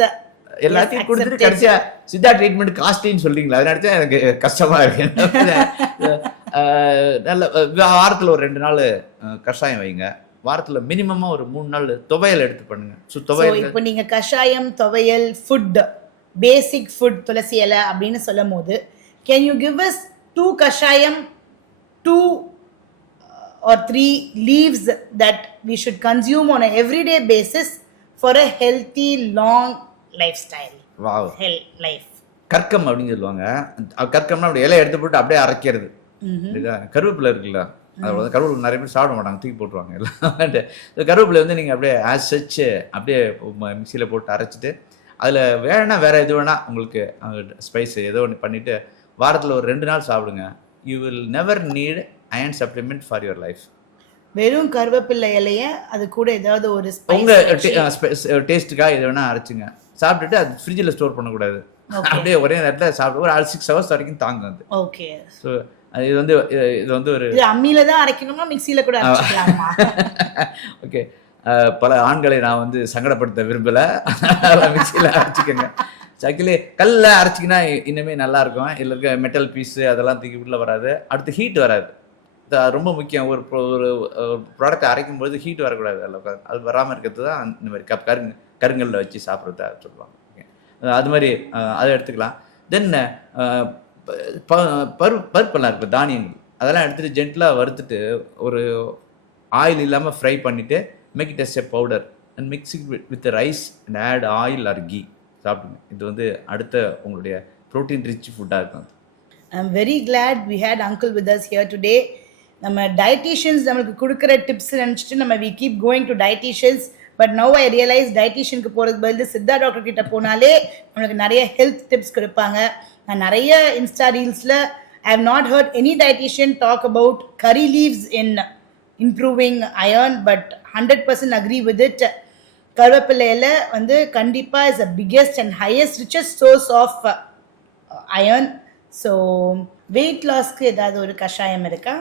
எல்லாத்தையும் கொடுத்துட்டு கடைசியா சித்தா ட்ரீட்மெண்ட் காஸ்ட்லின்னு சொல்றீங்களா? அதை நினைச்சா எனக்கு கஷ்டமா இருக்கு. நல்ல வாரத்தில் ஒரு 2 நாள் கஷாயம் வைங்க. வாரத்தில் மினிமமா ஒரு 3 நாள் துவையல் எடுத்து பண்ணுங்க. ஸோ துவையல் இப்போ நீங்க கஷாயம், துவையல், ஃபுட், பேசிக் ஃபுட், துளசி இலை அப்படின்னு சொல்லும் போது கேன் யூ கிவ் us 2 கஷாயம், 2 or 3 leaves that we should consume on a everyday basis for a healthy long lifestyle? Wow. Life. கற்கம் அப்படின்னு சொல்லுவாங்க. கற்கம்னா அப்படி இலையை எடுத்து போட்டு அப்படியே அரைக்கிறது. கருவேப்பிலை இருக்குல்ல, அதாவது கருவேப்பிலை நிறைய பேர் சாப்பிட மாட்டாங்க, தூக்கி போட்டுருவாங்க எல்லாம். கருவேப்பிலை வந்து நீங்கள் அப்படியே ஆஸ் சச் அப்படியே மிக்சியில் போட்டு அரைச்சிட்டு அதில் வேணா வேறு எது வேணா உங்களுக்கு ஸ்பைஸ் ஏதோ ஒன்று பண்ணிவிட்டு வாரத்தில் ஒரு 2 நாள் சாப்பிடுங்க. You will never need iron supplement for your life. வெறும் கருவேப்பிலை இலைய அது கூட ஏதாவது ஒரு உங்கள் டேஸ்ட்டுக்காக எது வேணால் அரைச்சிங்க. சாப்பிட்டுட்டு அது ஃப்ரிட்ஜில் ஸ்டோர் பண்ணக்கூடாது. அப்படியே ஒரே நேரத்தில் சாப்பிட்டு ஒரு 6 hours வரைக்கும் தாங்க அது. ஓகே. ஸோ இது வந்து ஒரு அம்மியில தான் அரைக்கணுமா மிக்ஸியில கூட அரைச்சிக்கலாமா? ஓகே. பல ஆண்களை நான் வந்து சங்கடப்படுத்த விரும்பலை, மிக்ஸியில் அரைச்சிக்கோங்க. ஆக்சுவலி கல்லில் அரைச்சிக்கினா இன்னுமே நல்லா இருக்கும். இதில் இருக்க மெட்டல் பீஸு அதெல்லாம் தூக்கி உள்ள வராது. அடுத்து ஹீட் வராது. ரொம்ப முக்கியம். ஒரு ப்ராடக்ட் அரைக்கும் பொழுது ஹீட் வரக்கூடாது. அது வராமல் இருக்கிறது தான் இந்த மாதிரி கருங்கல்ல வச்சு சாப்பிட்றதா சொல்லுவாங்க. அது மாதிரி அதை எடுத்துக்கலாம். தென் பருப்பெல்லாம் இருக்குது, தானியங்கள், அதெல்லாம் எடுத்துகிட்டு ஜென்டலாக வறுத்துட்டு ஒரு ஆயில் இல்லாமல் ஃப்ரை பண்ணிவிட்டு make it as a powder and mix it with rice and add oil or ghee சாப்பிடுங்க. இது வந்து அடுத்த உங்களுடைய ப்ரோட்டீன் ரிச் ஃபுட்டாக இருக்கும். I'm very glad we had uncle with us here today. நம்ம டயட்டீஷியன்ஸ் நம்மளுக்கு கொடுக்குற டிப்ஸ் நினச்சிட்டு நம்ம we keep going to dietitians. But now I realise டயட்டீஷியனுக்கு போகிறது பதில் சித்தா டாக்டர் கிட்ட போனாலே நம்மளுக்கு நிறைய ஹெல்த் டிப்ஸ் கொடுப்பாங்க. நான் நிறைய இன்ஸ்டா ரீல்ஸில் I have not heard any dietitian talk about curry leaves in improving iron, but 100% agree with it. கருவேப்பிலையில் வந்து கண்டிப்பாக is the biggest and highest richest source of iron. So weight லாஸ்க்கு ஏதாவது ஒரு கஷாயம் இருக்கா?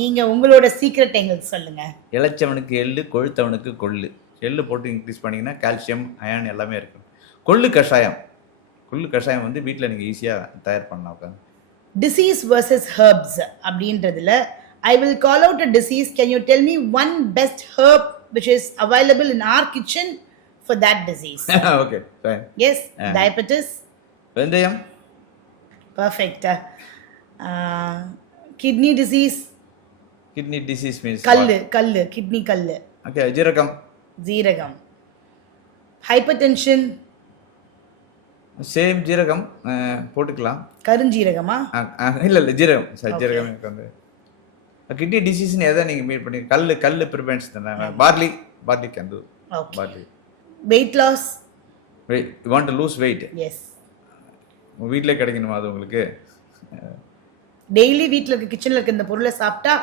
நீங்க உங்களோட சீக்ரெட் எங்களுக்கு சொல்லுங்க. இளைச்சவனுக்கு எள்ளு, கொழுத்தவனுக்கு கொள்ளு. எள்ளு போட்டு இன்க்ரீஸ் பண்ணிங்கன்னா கால்சியம், அயர்ன் எல்லாமே இருக்கும். கொள்ளு கஷாயம் வந்து வீட்டில் நீங்கள் ஈஸியாக தயார் பண்ணலாம். உட்காந்து டிசீஸ் வர்சஸ் ஹெர்ப்ஸ் அப்படின்றதுல I will call out a disease. Can you tell me one best herb which is available in our kitchen for that disease? Okay, fine. Yes, diabetes. வெந்தயம். Perfect. Kidney disease. Kidney disease means kallu, kidney kallu. Okay, jeeragam. Hypertension. Same ஜீரகம் போட்டுக்கலாம். கருஞ்சீரகமா? இல்லை ஜீரகம். சரி, ஜீரகம் எனக்கு வந்து கிட்னி டிசீஸ்னு எதை நீங்கள் மீட் பண்ணி கல் ப்ரிவென்ட்ஸ் தானே. Barley can do. Barley. Weight loss. You want to lose weight. Yes. உங்கள் வீட்டிலே கிடைக்கணுமா அது உங்களுக்கு? டெய்லி வீட்டில் இருக்க கிச்சனில் இருக்க இந்த பொருளை சாப்பிட்டா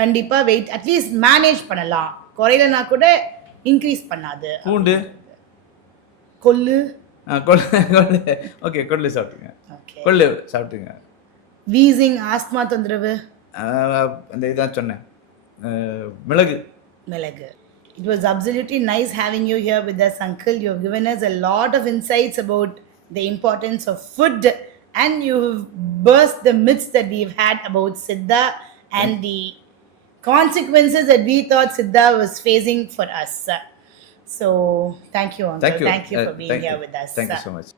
கண்டிப்பாக வெயிட் அட்லீஸ்ட் மேனேஜ் பண்ணலாம். குறையிலனா கூட இன்க்ரீஸ் பண்ணாது. பூண்டு. கொள்ளு. ஓகே, கொள்ளு சாப்பிட்டுங்க. வீசிங், ஆஸ்மா தொந்தரவு, அந்த இதான் சொன்னேன், மிளகு. It was absolutely nice having you here with us, uncle. You have given us a lot of insights about the importance of food, and you've burst the myths that we've had about Siddha and the consequences that we thought Siddha was facing for us. So thank you, uncle. Thank you for being here with us. Thank you so much.